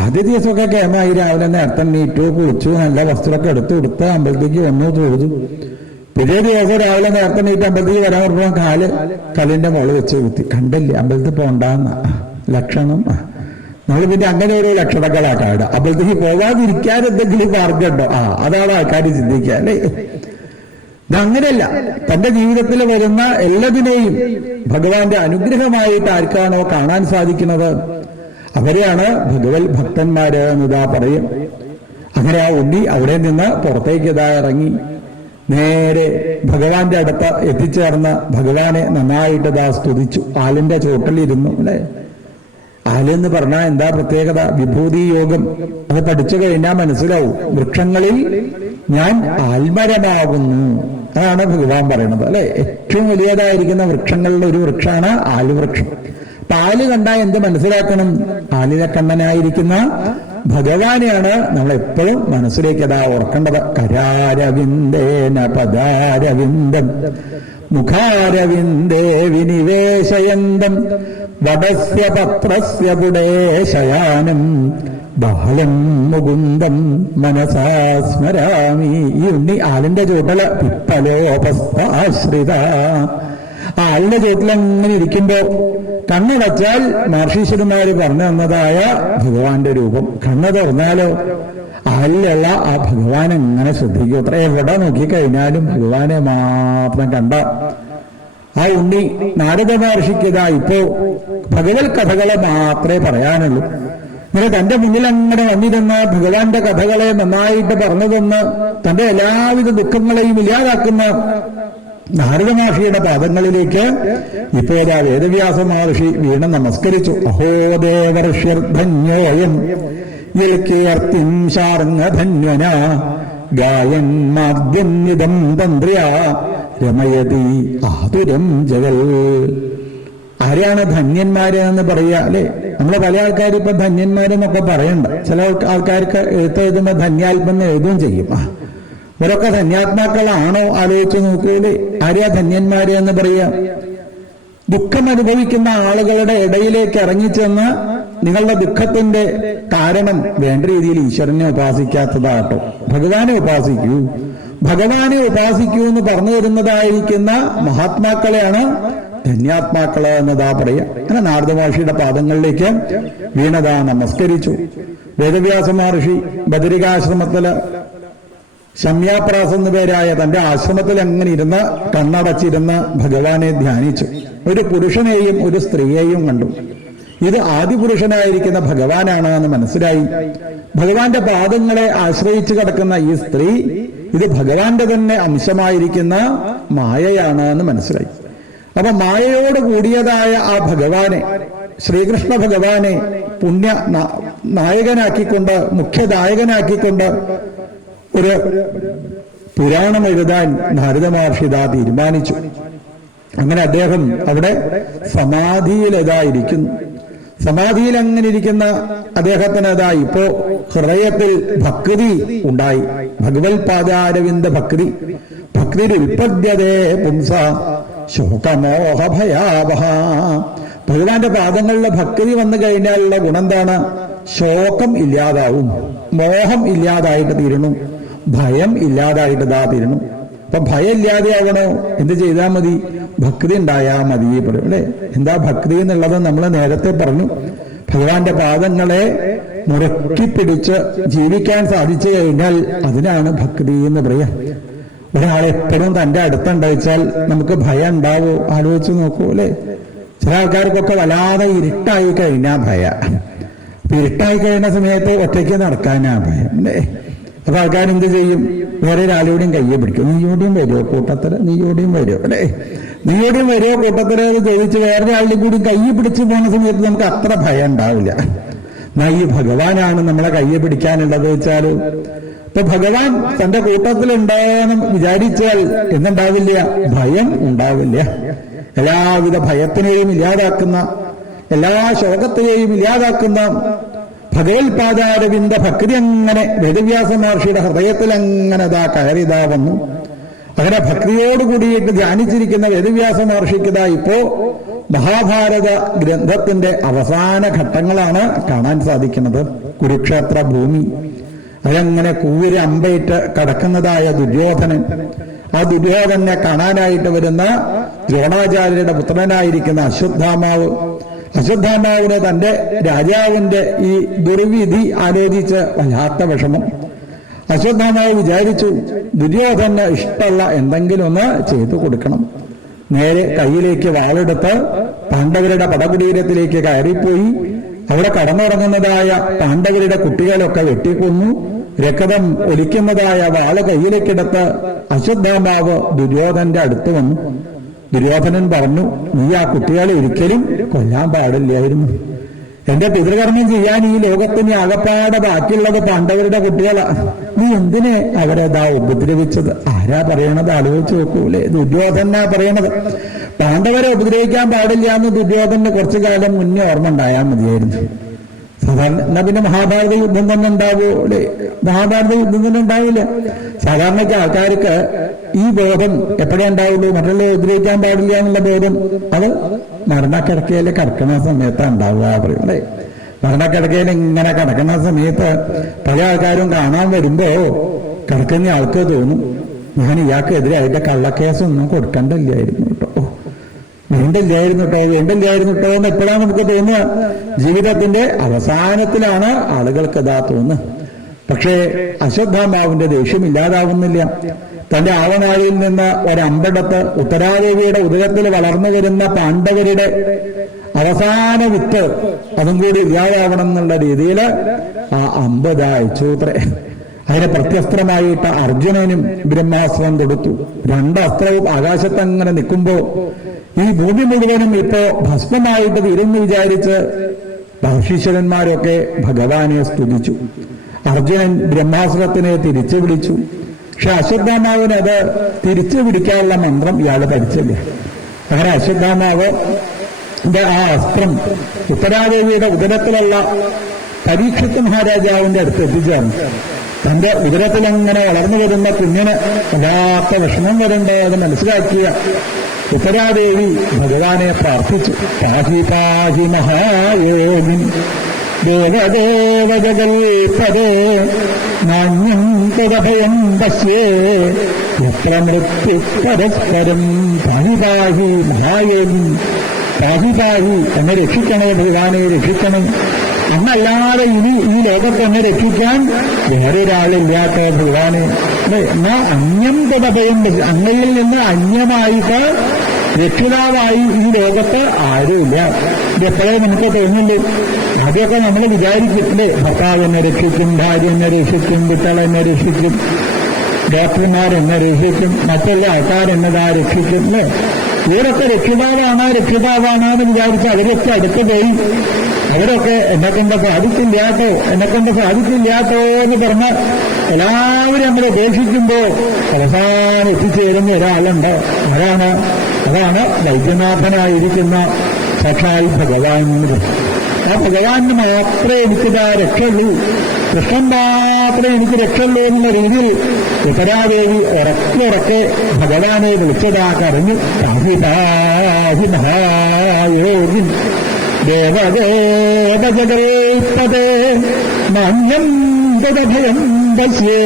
ആദ്യ ദിവസമൊക്കെ കേമായി രാവിലെ നേരത്തെ നീറ്റു കുളിച്ചു, നല്ല വസ്ത്രമൊക്കെ എടുത്തു കൊടുത്ത് അമ്പലത്തേക്ക് വന്നു തൊഴുതു. പിറ്റേ ദിവസം രാവിലെ നേരത്തെ നീറ്റ് അമ്പലത്തേക്ക് വരാൻ പറഞ്ഞാൽ കല്ലിന്റെ മുകളിൽ വെച്ച് കുത്തി. കണ്ടില്ലേ അമ്പലത്തിൽ പോണ്ടെന്ന ലക്ഷണം. നമ്മൾ പിന്നെ അങ്ങനെ ഓരോ ലക്ഷണങ്ങളാക്കാട്. അമ്പലത്തേക്ക് പോകാതിരിക്കാൻ എന്തെങ്കിലും മാർഗമുണ്ടോ? അതാണ് ആൾക്കാർ ചിന്തിക്കുക അല്ലേ. ഇതങ്ങനെയല്ല. തന്റെ ജീവിതത്തിൽ വരുന്ന എല്ലാത്തിനെയും ഭഗവാന്റെ അനുഗ്രഹമായിട്ട് ആർക്കാണോ കാണാൻ സാധിക്കുന്നത് അവരെയാണ് ഭഗവത് ഭക്തന്മാര് എന്നിതാ പറയും. അങ്ങനെ ആ ഉണ്ണി അവിടെ നിന്ന് പുറത്തേക്ക് ഇറങ്ങി നേരെ ഭഗവാന്റെ അടുത്ത് എത്തിച്ചേർന്ന് ഭഗവാനെ നന്നായിട്ട് സ്തുതിച്ചു. ആലിന്റെ ചോട്ടിലിരുന്നു. അല്ലെ, ആലെന്ന് പറഞ്ഞാൽ എന്താ പ്രത്യേകത? വിഭൂതി യോഗം. അത് പഠിച്ചു കഴിഞ്ഞാൽ മനസ്സിലാവും. വൃക്ഷങ്ങളിൽ ഞാൻ ആൽമരമാകുന്നു, അതാണ് ഭഗവാൻ പറയുന്നത്. അല്ലെ, ഏറ്റവും വലിയതായിരിക്കുന്ന വൃക്ഷങ്ങളുടെ ഒരു വൃക്ഷമാണ് ആൽവൃക്ഷം. പാല് കണ്ടാൽ എന്ത് മനസ്സിലാക്കണം? പാലിലെ കണ്ണനായിരിക്കുന്ന ഭഗവാനെയാണ് നമ്മൾ എപ്പോഴും മനസ്സിലേക്ക് അതാ ഓർക്കേണ്ടത്. കരാരവിന്ദേന പദാരവിന്ദം മുഖാരവിന്ദേ വിനിവേശയന്തം വടസ്യ പത്രസ്യ പുടേശയാനം ബാലം മുകുന്ദം മനസാ സ്മരാമി. ഈ ഉണ്ണി ആലിന്റെ ചുവട്ടില് പിപ്പലോപസ്ഥാശ്രിത. ആ ആലിന്റെ ചുവട്ടിൽ അങ്ങനെ ഇരിക്കുമ്പോ കണ്ണടച്ചാൽ മഹർഷീശ്വരന്മാര് പറഞ്ഞു തന്നതായ ഭഗവാന്റെ രൂപം. കണ്ണ് തുറന്നാലോ ആലിലുള്ള ആ ഭഗവാൻ എങ്ങനെ ശ്രദ്ധിക്കും. അത്ര എവിടെ നോക്കിക്കഴിഞ്ഞാലും ഭഗവാനെ മാത്രം കണ്ട ആ ഉണ്ണി നാരദ മഹർഷിക്കതാ ഇപ്പോ ഭഗവത് കഥകളെ മാത്രമേ പറയാനുള്ളൂ. ഇങ്ങനെ തന്റെ മുന്നിൽ അങ്ങനെ വന്നിരുന്ന ഭഗവാന്റെ കഥകളെ നന്നായിട്ട് പറഞ്ഞു തന്ന് തന്റെ എല്ലാവിധ ദുഃഖങ്ങളെയും ഇല്ലാതാക്കുന്ന നാരദ മഹർഷിയുടെ പാദങ്ങളിലേക്ക് ഇപ്പോഴാ വേദവ്യാസ മഹർഷി വീണ് നമസ്കരിച്ചു. അഹോ ദേവർഷ്യർധന്യോയം യൽകീർത്തിം ശാർങ്ങധന്വന ഗായൻ മാദ്യന്യതം തന്ത്ര്യ രമയതി ആതുരം ജഗൽ. ആരെയാണ് ധന്യന്മാര് എന്ന് പറയുക അല്ലെ? നമ്മളെ പല ആൾക്കാർ ഇപ്പൊ ധന്യന്മാരെന്നൊക്കെ പറയണ്ട. ചില ആൾക്കാർക്ക് എഴുത്തെഴുതുമ്പോ ധന്യാത്മെന്ന് എഴുതുകയും ചെയ്യും. ഇവരൊക്കെ ധന്യാത്മാക്കളാണോ ആലോചിച്ച് നോക്കൂലേ? ആരെയാ ധന്യന്മാര് എന്ന് പറയുക? ദുഃഖം അനുഭവിക്കുന്ന ആളുകളുടെ ഇടയിലേക്ക് ഇറങ്ങിച്ചെന്ന് നിങ്ങളുടെ ദുഃഖത്തിന്റെ കാരണം വേണ്ട രീതിയിൽ ഈശ്വരനെ ഉപാസിക്കാത്തതാട്ടോ. ഭഗവാനെ ഉപാസിക്കൂ, ഭഗവാനെ ഉപാസിക്കൂ എന്ന് പറഞ്ഞു തരുന്നതായിരിക്കുന്ന മഹാത്മാക്കളെയാണ് ധന്യാത്മാക്കള് എന്നതാ പറയുക. അങ്ങനെ നാരദ മഹർഷിയുടെ പാദങ്ങളിലേക്ക് വീണതാ നമസ്കരിച്ചു. വേദവ്യാസ മഹർഷി ബദരികാശ്രമത്തില് ശമ്യാപ്രാസം എന്ന പേരായ തന്റെ ആശ്രമത്തിൽ അങ്ങനെ ഇരുന്ന് കണ്ണടച്ചിരുന്ന് ഭഗവാനെ ധ്യാനിച്ചു. ഒരു പുരുഷനെയും ഒരു സ്ത്രീയെയും കണ്ടു. ഇത് ആദിപുരുഷനായിരിക്കുന്ന ഭഗവാനാണ് എന്ന് മനസ്സിലായി. ഭഗവാന്റെ പാദങ്ങളെ ആശ്രയിച്ചു കിടക്കുന്ന ഈ സ്ത്രീ ഇത് ഭഗവാന്റെ തന്നെ അംശമായിരിക്കുന്ന മായയാണ് എന്ന് മനസ്സിലായി. അപ്പൊ മായയോട് കൂടിയതായ ആ ഭഗവാനെ, ശ്രീകൃഷ്ണ ഭഗവാനെ പുണ്യ നായകനാക്കിക്കൊണ്ട്, മുഖ്യനായകനാക്കിക്കൊണ്ട് ഒരു പുരാണം എഴുതാൻ നാരദ മഹർഷി തീരുമാനിച്ചു. അങ്ങനെ അദ്ദേഹം അവിടെ സമാധിയിലിരിക്കുന്നു. സമാധിയിൽ അങ്ങനെ ഇരിക്കുന്ന അദ്ദേഹത്തിന് ഇപ്പോ ഹൃദയത്തിൽ ഭക്തി ഉണ്ടായി. ഭഗവത് പാദാരവിന്ദ ഭക്തി. ഭക്തി ഉൽപദ്യതേ പുംസ ശോകമോഹ ഭയാവഹ. ഭഗവാന്റെ പാദങ്ങളിലെ ഭക്തി വന്നു കഴിഞ്ഞാലുള്ള ഗുണം എന്താണ്? ശോകം ഇല്ലാതാവും, മോഹം ഇല്ലാതായിട്ട് തീരണു, ഭയം ഇല്ലാതായിട്ട് തീരണു. അപ്പൊ ഭയം ഇല്ലാതെയാകണോ? എന്ത് ചെയ്താൽ മതി? ഭക്തി ഉണ്ടായാൽ മതി പറയും അല്ലെ? എന്താ ഭക്തി എന്നുള്ളത് നമ്മൾ നേരത്തെ പറഞ്ഞു. ഭഗവാന്റെ പാദങ്ങളെ മുറുക്കി പിടിച്ച് ജീവിക്കാൻ സാധിച്ചു കഴിഞ്ഞാൽ അതിനാണ് ഭക്തി എന്ന് പറയാ. ഒരാളെപ്പോഴും തന്റെ അടുത്തുണ്ടായിച്ചാൽ നമുക്ക് ഭയം ഉണ്ടാവോ? ആലോചിച്ച് നോക്കൂ അല്ലെ? ചില ആൾക്കാർക്കൊക്കെ വല്ലാതെ ഇരുട്ടായി കഴിഞ്ഞാ ഭയ. അപ്പൊ ഇരുട്ടായി കഴിയുന്ന സമയത്ത് ഒറ്റയ്ക്ക് നടക്കാനാ ഭയം അല്ലേ? അപ്പൊ ആൾക്കാർ എന്ത് ചെയ്യും? വേറെ ഒരാളോടെയും കയ്യെ പിടിക്കും. നീയോടെയും വരുമോ കൂട്ടത്തില്? നീയോടെയും വരുമോ അല്ലെ? നീയോടെയും വരുമോ കൂട്ടത്തില് എന്ന് ചോദിച്ച് വേറൊരാളുടെയും കൂടി കയ്യെ പിടിച്ചു പോകുന്ന സമയത്ത് നമുക്ക് അത്ര ഭയം ഉണ്ടാവില്ല. എന്നാ ഈ ഭഗവാനാണ് നമ്മളെ കയ്യെ പിടിക്കാനുള്ളത് വെച്ചാല്, ഇപ്പൊ ഭഗവാൻ തന്റെ കൂട്ടത്തിലുണ്ടാകണം വിചാരിച്ചാൽ എന്തുണ്ടാവില്ല? ഭയം ഉണ്ടാവില്ല. എല്ലാവിധ ഭയത്തിനെയും ഇല്ലാതാക്കുന്ന, എല്ലാ ശോകത്തിനെയും ഇല്ലാതാക്കുന്ന ഭഗവത് പാദാരവിന്ദ ഭക്തി അങ്ങനെ വേദവ്യാസ മഹർഷിയുടെ ഹൃദയത്തിൽ അങ്ങനെ കയറിതാ വന്നു. അങ്ങനെ ഭക്തിയോടുകൂടിയിട്ട് ധ്യാനിച്ചിരിക്കുന്ന വേദവ്യാസ മഹർഷിക്ക് ഇപ്പോ മഹാഭാരത ഗ്രന്ഥത്തിന്റെ അവസാന ഘട്ടങ്ങളാണ് കാണാൻ സാധിക്കുന്നത്. കുരുക്ഷേത്ര ഭൂമി, അതങ്ങനെ കൂരി അമ്പയിട്ട് കടക്കുന്നതായ ദുര്യോധനൻ, ആ ദുര്യോധനെ കാണാനായിട്ട് വരുന്ന ദ്രോണാചാര്യരുടെ പുത്രനായിരിക്കുന്ന അശ്വത്ഥാമാവ്, അശ്വത്ഥാമാവിന് തന്റെ രാജാവിന്റെ ഈ ദുർവിധി ആലോചിച്ച് വല്ലാത്ത വിഷമം. അശ്വത്ഥാമാവ് വിചാരിച്ചു ദുര്യോധന് ഇഷ്ടമുള്ള എന്തെങ്കിലും ഒന്ന് ചെയ്തു കൊടുക്കണം. നേരെ കയ്യിലേക്ക് വാളെടുത്ത് പാണ്ഡവരുടെ പടകുടീരത്തിലേക്ക് കയറിപ്പോയി. അവിടെ കടന്നുറങ്ങുന്നതായ പാണ്ഡവരുടെ കുട്ടികളൊക്കെ വെട്ടിക്കൊന്നു. രക്തം ഒലിക്കുന്നതായ വാള് കയ്യിലേക്കെടുത്ത് അശ്വത്ഥാമാവ് ദുര്യോധന്റെ അടുത്ത് വന്നു. ദുര്യോധനൻ പറഞ്ഞു, നീ ആ കുട്ടികളെ ഒരിക്കലും കൊല്ലാൻ പാടില്ലായിരുന്നു. എന്റെ പിതൃകർമ്മം ചെയ്യാൻ ഈ ലോകത്തിന് ആകപ്പാടെ ബാക്കിയുള്ളത് പാണ്ഡവരുടെ കുട്ടികളാ. നീ എന്തിനെ അവരെ ഉപദ്രവിച്ചത്? ആരാ പറയണത്? ആലോചിച്ച് നോക്കൂലേ? ദുര്യോധനാ പറയണത്. പാണ്ഡവരെ ഉപദ്രവിക്കാൻ പാടില്ല എന്ന് ദുര്യോധന കുറച്ചു കാലം മുന്നേ ഓർമ്മ ഉണ്ടായാൽ മതിയായിരുന്നു. സാധാരണ എന്നാ പിന്നെ മഹാഭാരത യുദ്ധം തന്നെ ഉണ്ടാവുമോ? അല്ലേ, മഹാഭാരത യുദ്ധം തന്നെ ഉണ്ടാവില്ല. സാധാരണയ്ക്ക് ആൾക്കാർക്ക് ഈ ബോധം എപ്പോഴേ ഉണ്ടാവുള്ളൂ, മറ്റുള്ള ഉപദ്രവിക്കാൻ പാടില്ല എന്നുള്ള ബോധം അത് മരണക്കിടക്കയിൽ കിടക്കുന്ന സമയത്താണ് ഉണ്ടാവുക പറയും. അല്ലേ, മരണക്കിടക്കയിൽ ഇങ്ങനെ കിടക്കുന്ന സമയത്ത് പല ആൾക്കാരും കാണാൻ വരുമ്പോ കിടക്കുന്ന ആൾക്ക് തോന്നും, ഞാൻ ഇയാൾക്കെതിരായിട്ട് കള്ളക്കേസൊന്നും കൊടുക്കണ്ടില്ലായിരുന്നു കേട്ടോ, വേണ്ടില്ലായിരുന്നു കേട്ടോ എന്ന് എപ്പോഴാണ് നമുക്ക് തോന്നുക? ജീവിതത്തിന്റെ അവസാനത്തിലാണ് ആളുകൾക്ക് ഇതാ തോന്നുന്നത്. പക്ഷേ അശ്വത്ഥാമാവിന്റെ ദേഷ്യം ഇല്ലാതാവുന്നില്ല. തന്റെ ആവനാഴിയിൽ നിന്ന് ഒരമ്പെടുത്ത് ഉത്തരാദേവിയുടെ ഉദരത്തിൽ വളർന്നു വരുന്ന പാണ്ഡവരുടെ അവസാന വിത്ത് അതും കൂടി ഇല്ലാതാവണം എന്നുള്ള രീതിയിൽ ആ അമ്പത് അയച്ചൂത്രേ. അതിനെ പ്രത്യസ്ത്രമായിട്ട് അർജുനനും ബ്രഹ്മാസ്ത്രം കൊടുത്തു. രണ്ടസ്ത്രവും ആകാശത്തങ്ങനെ നിൽക്കുമ്പോ ഈ ഭൂമി മുഴുവനും ഇപ്പോ ഭസ്മമായിട്ട് തീരുന്നു വിചാരിച്ച് ബഹുശീശ്വരന്മാരൊക്കെ ഭഗവാനെ സ്തുതിച്ചു. അർജുനൻ ബ്രഹ്മാസ്ത്രത്തിനെ തിരിച്ചു പിടിച്ചു. പക്ഷെ അശ്വത്ഥാമാവിന് അത് തിരിച്ചു പിടിക്കാനുള്ള മന്ത്രം ഇയാൾ പഠിച്ചില്ല. അങ്ങനെ അശ്വത്ഥാമാവ് ആ അസ്ത്രം ഉത്തരാദേവിയുടെ ഉദരത്തിലുള്ള പരീക്ഷിത് മഹാരാജാവിന്റെ അടുത്ത് എത്തിച്ചേർന്നു. തന്റെ ഉദരത്തിലങ്ങനെ വളർന്നു വരുന്ന കുഞ്ഞിന് വല്ലാത്ത വിഷമം വരണ്ടോ അത് മനസ്സിലാക്കിയ ഉത്തരാദേവി ഭഗവാനെ പ്രാർത്ഥിച്ചു. പാഹി പാഹി മഹായോഗി ദേവദേവ ജഗൽപദേ നാണ്യം തദഭയം പശ്യേ എത്ര മൃത്യു പരസ്പരം. പാഹി പാഹി മഹായോഗി, പാഹി പാഹി എന്നെ രക്ഷിക്കണേ ഭഗവാനെ രക്ഷിക്കണം. അന്നല്ലാതെ ഇനി ഈ ലോകത്തെ എന്നെ രക്ഷിക്കാൻ വേറൊരാളില്ലാത്ത ഭഗവാനെ. എന്നാ അന്യം തദഭയം, അങ്ങയിൽ നിന്ന് അന്യമായിട്ട് രക്ഷിതാവായി ഈ ലോകത്ത് ആരുമില്ല. ഇതെപ്പോഴേ നമുക്ക് തോന്നില്ലേ? ആദ്യമൊക്കെ നമ്മൾ വിചാരിക്കും അല്ലേ, ഭർത്താവ് എന്നെ രക്ഷിക്കും, ഭാര്യ എന്നെ രക്ഷിക്കും, കുട്ടികൾ എന്നെ രക്ഷിക്കും, ഡോക്ടർമാരെന്നെ രക്ഷിക്കും, മറ്റുള്ള ആൾക്കാരെന്നതാ രക്ഷിക്കും അല്ലേ. ഇവരൊക്കെ രക്ഷിതാവാണ് എന്ന് വിചാരിച്ച് അവരൊക്കെ അടുത്ത് പോയി അവരൊക്കെ എന്നെക്കൊണ്ട് സാധിക്കില്ലാട്ടോ എന്ന് പറഞ്ഞ് എല്ലാവരും നമ്മൾ ഉപേക്ഷിക്കുമ്പോ അവസാനം എത്തിച്ചേരുന്ന ഒരാളുണ്ട്. അതാണ് വൈദ്യനാഥനായിരിക്കുന്ന സാക്ഷാൽ ഭഗവാൻ. ആ ഭഗവാന് മാത്രമേ എനിക്കിതാ രക്ഷയുള്ളൂ, കൃഷ്ണൻ മാത്രമേ എനിക്ക് രക്ഷയുള്ളൂ എന്നുള്ള രീതിയിൽ ഉത്തരാദേവി ഉറക്കെ ഭഗവാനെ വിളിച്ചതാ കരഞ്ഞു. പാഹി പാഹി മഹായോഗി ദേവദേവ ജഗൽപദേ നാണ്യം തദഭയം പശ്യേ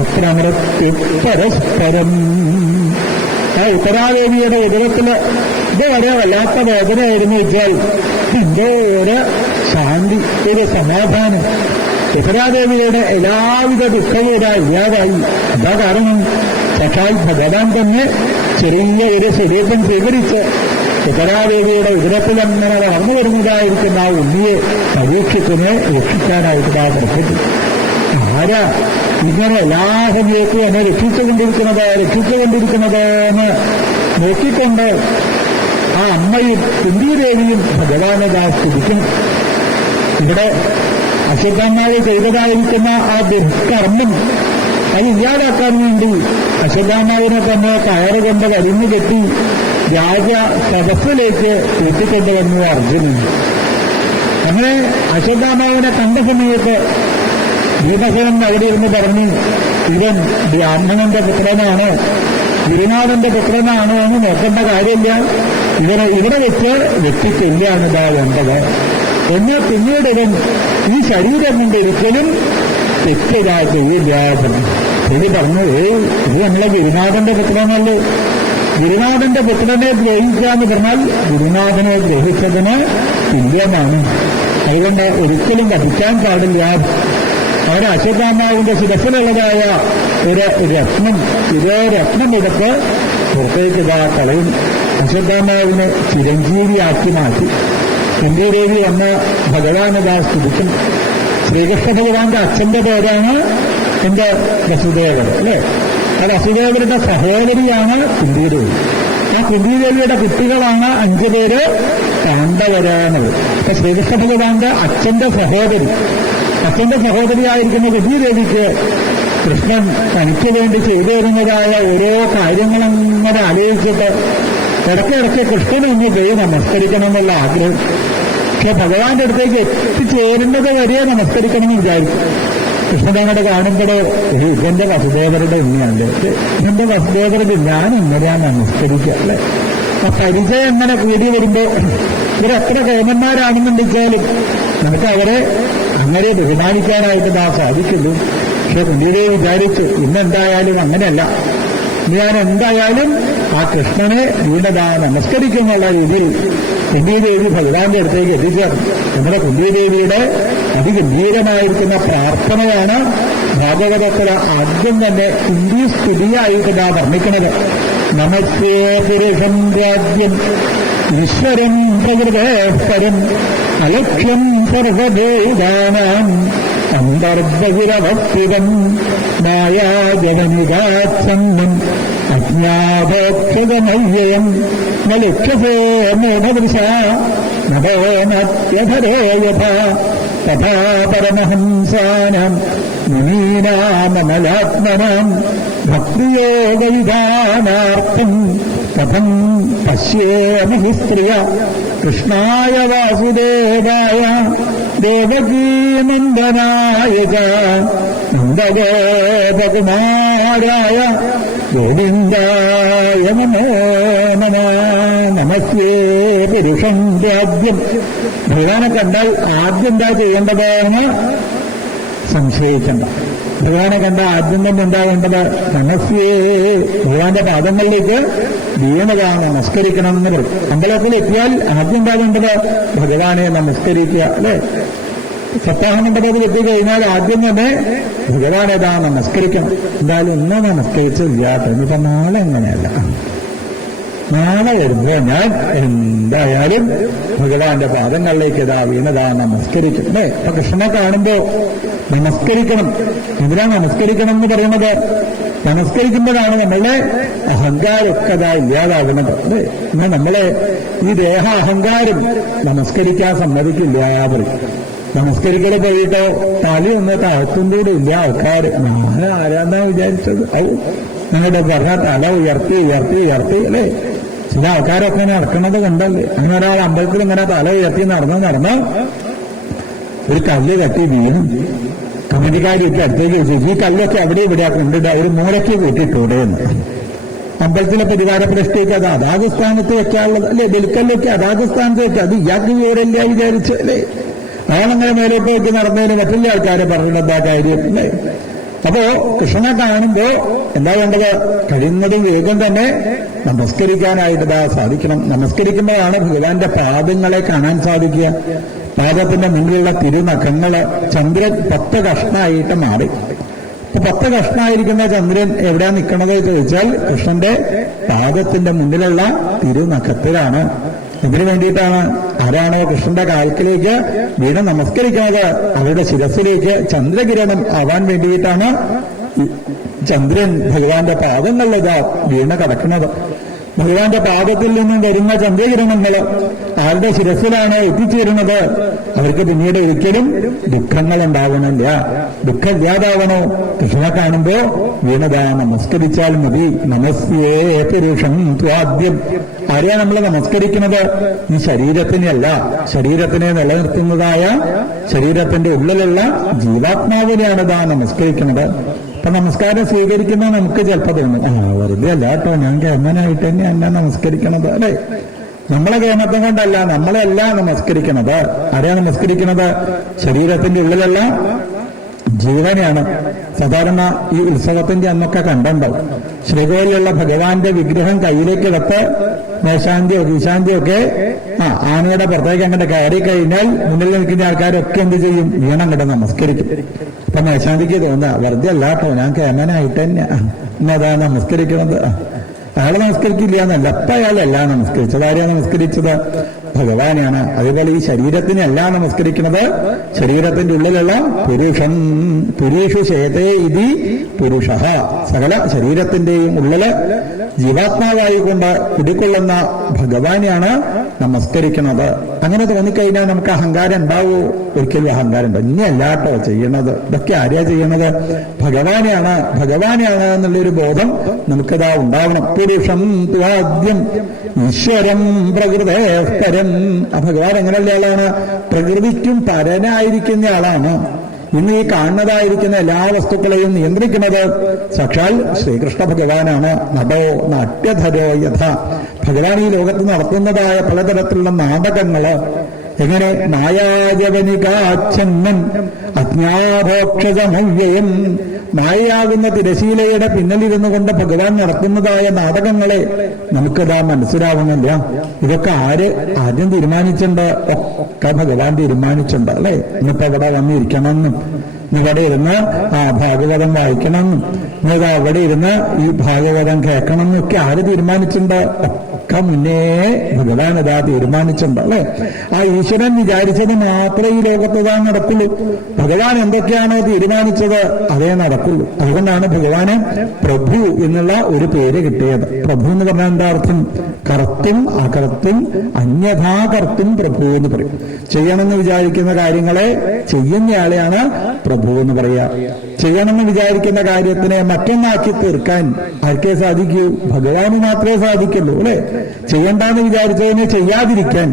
എത്ര മൃത്യു പരസ്പരം. ആ ഉത്തരാദേവിയുടെ ഉദരത്തില് ഇതുവരെ വല്ലാത്ത വേദനയായിരുന്നു വെച്ചാൽ എന്തോ ഒരു ശാന്തി, ഒരു സമാധാനം. ഉത്തരാദേവിയുടെ എല്ലാവിധ ദുഃഖവും ഇല്ലാതായി. എന്താ കാരണം? സാക്ഷാൽ ഭഗവാൻ തന്നെ ചെറിയ ഒരു സ്വരൂപം സ്വീകരിച്ച് ഉത്തരാദേവിയുടെ ഉദരത്തിലങ്ങനെ വളർന്നു വരുന്നതായിരിക്കുന്ന ആ ഉണ്ണിയെ പരീക്ഷിക്കുന്നതിനെ രക്ഷിക്കാനായിട്ട് പുറപ്പെട്ടു. ആരാ ഇങ്ങനെ എല്ലാ സമയത്തും എന്നെ രക്ഷിച്ചുകൊണ്ടിരിക്കുന്നത് എന്ന് നോക്കിക്കൊണ്ട് ആ അമ്മയും കുന്തിദേവിയും ഭഗവാനെ സ്തുതിക്കുന്നു. ഇവിടെ അശ്വത്ഥാമാവ് ചെയ്തതായിരിക്കുന്ന ആ ദുഷ്കർമ്മം അത് ഇല്ലാതാക്കാൻ വേണ്ടി അശ്വത്ഥാമാവിനെ തന്നെ കയറുകൊണ്ട് കരിഞ്ഞു കെട്ടി രാജ സദസ്സിലേക്ക് കൂട്ടിക്കൊണ്ടുവന്നു അർജുനൻ. അങ്ങനെ അശ്വത്ഥാമാവിനെ കണ്ട സമയത്ത് ഭീമസേനൻ അവിടെ ഇരുന്ന് പറഞ്ഞു, ഇവൻ ബ്രാഹ്മണന്റെ പുത്രനാണോ ഗുരുനാഥന്റെ പുത്രനാണോ എന്ന് നോക്കേണ്ട കാര്യമില്ല, ഇവനെ ഇവിടെ വെച്ച് വെട്ടിക്കൊല്ലാണ് ഇതാ വേണ്ടത് എന്ന്. പിന്നീട് ഇവൻ ഈ ശരീരം കൊണ്ട് ഒരിക്കലും തെറ്റിതാ ചെയ്യില്ല എന്ന് പറഞ്ഞു. ഇത് നമ്മളെ ഗുരുനാഥന്റെ പുത്രനല്ലേ, ഗുരുനാഥന്റെ പുത്രനെ ഗ്രഹിക്കുക എന്ന് പറഞ്ഞാൽ ഗുരുനാഥനെ ഗ്രഹിച്ചതിന് തുല്യമാണ്. അതുകൊണ്ട് ഒരിക്കലും വധിക്കാൻ പാടില്ല. അവരെ അശ്വത്ഥാമാവിന്റെ ശിരസിലുള്ളതായ ഒരു രത്നം, ശിരോരത്നമെടുത്ത് പുറത്തേക്ക് ഇതാ കളയും. അശ്വത്ഥാമാവിനെ ചിരഞ്ജീവിയാക്കി മാറ്റി. കുന്തിദേവി വന്ന ഭഗവാനിതാ സ്തുതിക്കും. ശ്രീകൃഷ്ണ ഭഗവാന്റെ അച്ഛന്റെ പേരാണ് എന്റെ വസുദേവർ അല്ലേ. അത് വസുദേവരുടെ സഹോദരിയാണ് കുന്തിദേവി. ആ കുന്തിദേവിയുടെ കുട്ടികളാണ് 5 പേര് പാണ്ഡവരാണത്. അപ്പൊ ശ്രീകൃഷ്ണ ഭഗവാന്റെ അച്ഛന്റെ സഹോദരിയായിരിക്കുന്ന കുന്തിദേവിക്ക് കൃഷ്ണൻ തനിക്ക് വേണ്ടി ചെയ്തു വരുന്നതായ ഓരോ കാര്യങ്ങളങ്ങനെ ആലോചിച്ചിട്ട് ഇടയ്ക്കിടയ്ക്ക് കൃഷ്ണനൊന്ന് ദൈവം നമസ്കരിക്കണം എന്നുള്ള ആഗ്രഹം. പക്ഷെ ഭഗവാന്റെ അടുത്തേക്ക് എത്തിച്ചേരുന്നത് വരെ നമസ്കരിക്കണമെന്ന് വിചാരിക്കും. കൃഷ്ണനങ്ങടെ കാണുമ്പോൾ ഇതെന്റെ വസുദേവരുടെ ഉണ്ണിയാണ്, ഇതെന്റെ വസുദേവരുടെ, ഞാൻ എങ്ങനെയാണ് നമസ്കരിക്കുക അല്ലെ? ആ പരിചയം എങ്ങനെ കൂടി വരുമ്പോ ഇവരെത്ര കേമന്മാരാണെന്നുണ്ടെച്ചാലും നമുക്ക് അവരെ അങ്ങനെ ബഹുമാനിക്കാനായിട്ട് സാധിക്കുള്ളൂ. പക്ഷെ കുന്തിദേവി വിചാരിച്ചു ഇന്നെന്തായാലും അങ്ങനെയല്ല, ഞാൻ എന്തായാലും ആ കൃഷ്ണനെ വീണതാ നമസ്കരിക്കുന്നുള്ള രീതിയിൽ കുന്തിദേവി ഭഗവാന്റെ അടുത്തേക്ക് എത്തിച്ചേർന്നു. നമ്മുടെ കുന്തിദേവിയുടെ അതിഗംഭീരമായിരിക്കുന്ന പ്രാർത്ഥനയാണ് ഭാഗവതത്തിലെ ആദ്യം തന്നെ കുന്തി സ്തുതിയായിട്ട് വർണ്ണിക്കുന്നത്. നമസ്തേ പുരുഷം രാജ്യം ഈശ്വരം പ്രകൃതേശ്വരം അലക്ഷ്യം സർവഭൂതാനാം അന്തർബഹിരവസ്ഥിതം മായാജനനികാച്ഛന്നം അജ്ഞാതോക്ഷതമയ്യം ന ലക്ഷ്യസേ മൂഢവൃഷ നഭോ നത്യധരേ യഥാ തഥാ പരമഹംസാനാം മുനീനാമമലാത്മനാം ഭക്തിയോഗവിധാനാർത്ഥം കഥം പശ്യേമി ഹി സ്ത്രിയ കൃഷ്ണായ വാസുദേവായ ദേവകീനന്ദനായ നന്ദഗോപകുമാരായ ഗോവിന്ദായ നമോ നമഃ. നമസ്തേ പുരുഷം രാജ്യം. ഭഗവാനെ കണ്ടാൽ ആദ്യം എന്താ ചെയ്യേണ്ടതെന്ന് സംശയിക്കണ്ട. ഭഗവാനെ കണ്ട ആദ്യം തന്നെ എന്താ വേണ്ടത്? നമസ്തേ, ഭഗവാന്റെ പാദങ്ങളിലേക്ക് വീണതാണ് നമസ്കരിക്കണം എന്ന് പറയും. അമ്പലത്തിൽ എത്തിയാൽ ആദ്യം എന്താ വേണ്ടത്? ഭഗവാനെ നമസ്കരിക്കുക അല്ലെ? സപ്താഹമണ്ഡപത്തിൽ എത്തിക്കഴിഞ്ഞാൽ ആദ്യം തന്നെ ഭഗവാനേതാ നമസ്കരിക്കണം. എന്തായാലും ഇന്ന് നമസ്കരിച്ചില്ല, ഇനിയിപ്പോ നാളെ എങ്ങനെയല്ല, നാളെ വരുമ്പോ ഞാൻ എന്തായാലും ഭഗവാന്റെ പാദങ്ങളിലേക്ക് ഇതാ വീണതാ നമസ്കരിക്കും അല്ലേ? അപ്പൊ കൃഷ്ണനെ കാണുമ്പോ നമസ്കരിക്കണം. എന്തിനാ നമസ്കരിക്കണം എന്ന് പറയുന്നത്? നമസ്കരിക്കുമ്പോഴാണ് നമ്മളുടെ അഹങ്കാരമൊക്കെ അതാ ഇല്ലാതാകുന്നത് അല്ലേ? എന്നാൽ നമ്മളെ ഈ ദേഹ അഹങ്കാരം നമസ്കരിക്കാൻ സമ്മതിക്കില്ല. പറയും നമസ്കരിക്കൽ പോയിട്ടോ തലയൊന്ന് താഴ്ത്തും ഇല്ല ആൾക്കാർ. ഞാൻ ആരാന്നാ വിചാരിച്ചത്? നിങ്ങളുടെ പറഞ്ഞ തല ഉയർത്തി ഉയർത്തി ഉയർത്തി അല്ലേ? ചില ആൾക്കാരൊക്കെ നടക്കുന്നത് കണ്ടല്ലേ? അങ്ങനെ ഒരാൾ അമ്പലത്തിൽ ഇങ്ങനെ തല ഉയർത്തി നടന്ന് ഒരു കല്ല് തട്ടി വീണു. കമ്മിറ്റിക്കാരൊക്കെ അടുത്തേക്ക് ചോദിച്ചു, ഈ കല്ലൊക്കെ അവിടെ ഇവിടെ കൊണ്ടിട്ട് ഒരു മൂലയ്ക്ക് കൂട്ടിയിട്ടൂടെ എന്ന്. അമ്പലത്തിലെ പരിവാര പ്രതിഷ്ഠയ്ക്ക് അത് അതാത് സ്ഥാനത്ത് വെക്കാനുള്ളത് അല്ലേ? ബലിക്കല്ലൊക്കെ അതാത് സ്ഥാനത്ത് വെക്കുക. അത് ഇയാൾക്ക് വിവരമില്ല വിചാരിച്ചു അല്ലേ? അയാളങ്ങനെ മേലോട്ട് വെച്ച് നടന്നതിന് മറ്റുള്ള ആൾക്കാരെ പറഞ്ഞിട്ടെന്താ കാര്യം അല്ലേ? അപ്പോ കൃഷ്ണനെ കാണുമ്പോ എന്താ വേണ്ടത്? കഴിയുന്നതും വേഗം തന്നെ നമസ്കരിക്കാനായിട്ട് സാധിക്കണം. നമസ്കരിക്കുമ്പോഴാണ് ഭഗവാന്റെ പാദങ്ങളെ കാണാൻ സാധിക്കുക. പാദത്തിന്റെ മുന്നിലുള്ള തിരുനഖങ്ങള് ചന്ദ്രൻ 10 കഷ്ണമായിട്ട് മാറി. 10 കഷ്ണമായിരിക്കുന്ന ചന്ദ്രൻ എവിടെയാ നിൽക്കണത് ചോദിച്ചാൽ കൃഷ്ണന്റെ പാദത്തിന്റെ മുന്നിലുള്ള തിരുനഖത്തിലാണ്. ഇതിനു വേണ്ടിയിട്ടാണ് ആരാണോ കൃഷ്ണന്റെ കാൽക്കിലേക്ക് വീണ് നമസ്കരിക്കുന്നത് അവരുടെ ശിരസിലേക്ക് ചന്ദ്രകിരണം ആവാൻ വേണ്ടിയിട്ടാണ് ചന്ദ്രൻ ഭഗവാന്റെ പാദങ്ങളിലിതാ വീണ് കിടക്കുന്നത്. ഭഗവാന്റെ പാദത്തിൽ നിന്നും വരുന്ന ചന്ദ്രകിരണങ്ങൾ ആരുടെ ശിരസിലാണ് എത്തിച്ചേരുന്നത്? അവർക്ക് പിന്നീട് ഒരിക്കലും ദുഃഖങ്ങൾ ഉണ്ടാവണില്ല. ദുഃഖം ഇല്ലാതാവണോ? കൃഷ്ണനെ കാണുമ്പോ വീണതാ നമസ്കരിച്ചാൽ മതി. നമസ്യേ പുരുഷം ത്വാദ്യം. ആരെയാ നമ്മൾ നമസ്കരിക്കുന്നത്? ഈ ശരീരത്തിനെയല്ല, ശരീരത്തിനെ നിലനിർത്തുന്നതായ ശരീരത്തിന്റെ ഉള്ളിലുള്ള ജീവാത്മാവിനെയാണ് ഇതാ നമസ്കരിക്കുന്നത്. അപ്പൊ നമസ്കാരം സ്വീകരിക്കുന്ന നമുക്ക് ചിലപ്പോൾ തോന്നും, വെറുതെ അല്ല കേട്ടോ, ഞാൻ കേമനായിട്ട് തന്നെ എന്നെ നമസ്കരിക്കണത് അല്ലേ? നമ്മളെ കേമത്വം കൊണ്ടല്ല, നമ്മളെല്ല നമസ്കരിക്കണത്. ആരെയാണ് നമസ്കരിക്കുന്നത്? ശരീരത്തിന്റെ ഉള്ളിലുള്ള ജീവനെയാണ്. സാധാരണ ഈ ഉത്സവത്തിന്റെ അന്നൊക്കെ കണ്ടുണ്ടാവും, ശ്രീകോവിലുള്ള ഭഗവാന്റെ വിഗ്രഹം കയ്യിലേക്ക് എടുത്ത് മേശാന്തിയോ കീശാന്തിയോ ഒക്കെ ആനയുടെ പുറത്തേക്ക് അങ്ങോട്ട് കയറി കഴിഞ്ഞാൽ മുന്നിൽ നിൽക്കുന്ന ആൾക്കാരൊക്കെ എന്ത് ചെയ്യും? വീണം അങ്ങോട്ട് നമസ്കരിക്കും. അപ്പൊ മേശാന്തിക്ക് തോന്നുക, വെറുതെ അല്ല കേട്ടോ, ഞാൻ കേമനായിട്ട് തന്നെ എന്നതാ നമസ്കരിക്കണത്. അയാളെ നമസ്കരിക്കില്ല എന്നല്ല, അപ്പൊ അയാളല്ല നമസ്കരിച്ചത്. ആരെയാണ് നമസ്കരിച്ചത്? ഭഗവാനാണ്. അതേപോലെ ഈ ശരീരത്തിനല്ല നമസ്കരിക്കുന്നത്, ശരീരത്തിന്റെ ഉള്ളിലുള്ള പുരുഷൻ. പുരുഷു ശേതേ ഇതി പുരുഷ. സകല ശരീരത്തിന്റെയും ഉള്ളില് ജീവാത്മാവായിക്കൊണ്ട് കുടിക്കൊള്ളുന്ന ഭഗവാനെയാണ് നമസ്കരിക്കുന്നത്. അങ്ങനെ തോന്നിക്കഴിഞ്ഞാൽ നമുക്ക് അഹങ്കാരം ഉണ്ടാവോ? ഒരിക്കലും അഹങ്കാരം ഉണ്ടാവും. ഇനിയല്ല കേട്ടോ ചെയ്യണത്, ഇതൊക്കെ ആരെയാ ചെയ്യണത്? ഭഗവാനെയാണ് എന്നുള്ളൊരു ബോധം നമുക്കതാ ഉണ്ടാവണം. പുരുഷം ആദ്യം ഈശ്വരം പ്രകൃതേ പരം. ആ ഭഗവാൻ എങ്ങനെയുള്ള ആളാണ്? പ്രകൃതിക്കും പരനായിരിക്കുന്ന ആളാണ്. ഇന്ന് ഈ കാണുന്നതായിരിക്കുന്ന എല്ലാ വസ്തുക്കളെയും നിയന്ത്രിക്കുന്നത് സാക്ഷാൽ ശ്രീകൃഷ്ണ ഭഗവാനാണ്. നടോ നാട്യധരോ യഥ. ഭഗവാൻ ഈ ലോകത്ത് നടത്തുന്നതായ പലതരത്തിലുള്ള നാടകങ്ങള് എങ്ങനെ മായാജവനികാച്ഛന്നൻ അജ്ഞാഭോക്ഷജമവ്യയം. മായയാകുന്ന തിരശീലയുടെ പിന്നിലിരുന്നു കൊണ്ട് ഭഗവാൻ നടത്തുന്നതായ നാടകങ്ങളെ നമുക്കതാ മനസ്സിലാവുന്നില്ല. ഇതൊക്കെ ആദ്യം തീരുമാനിച്ചിട്ടുണ്ട്? ഒക്കെ ഭഗവാൻ തീരുമാനിച്ചിട്ടുണ്ട് അല്ലെ. ഇന്നിപ്പോ ഇവിടെ വന്നിരിക്കണമെന്നും ഇവിടെ ഇരുന്ന് ഭാഗവതം വായിക്കണമെന്നും ഇന്നത് അവിടെ ഇരുന്ന് ഈ ഭാഗവതം കേൾക്കണമെന്നും ഒക്കെ ആര് തീരുമാനിച്ചിട്ടുണ്ട്? ഒക്കെ മുന്നേ ഭഗവാൻ ഇതാ തീരുമാനിച്ചിട്ടുണ്ട് അല്ലെ. ആ ഈശ്വരൻ വിചാരിച്ചത് മാത്രമേ ഈ ലോകത്തതാ നടക്കുള്ളൂ. ഭഗവാൻ എന്തൊക്കെയാണോ തീരുമാനിച്ചത് അതേ നടക്കുള്ളൂ. അതുകൊണ്ടാണ് ഭഗവാന് പ്രഭു എന്നുള്ള ഒരു പേര് കിട്ടിയത്. പ്രഭു എന്ന് പറഞ്ഞാൽ എന്താ അർത്ഥം? കർത്തും അകർത്തും അന്യഥാകർത്തും പ്രഭു എന്ന് പറയും. ചെയ്യണമെന്ന് വിചാരിക്കുന്ന കാര്യങ്ങളെ ചെയ്യുന്നയാളെയാണ് പ്രഭു എന്ന് പറയുക. ചെയ്യണമെന്ന് വിചാരിക്കുന്ന കാര്യത്തിനെ മറ്റൊന്നാക്കി തീർക്കാൻ ആർക്കേ സാധിക്കൂ? ഭഗവാന് മാത്രമേ സാധിക്കുള്ളൂ അല്ലെ. ചെയ്യണ്ടെന്ന് വിചാരിച്ചതിനെ ചെയ്യാതിരിക്കാൻ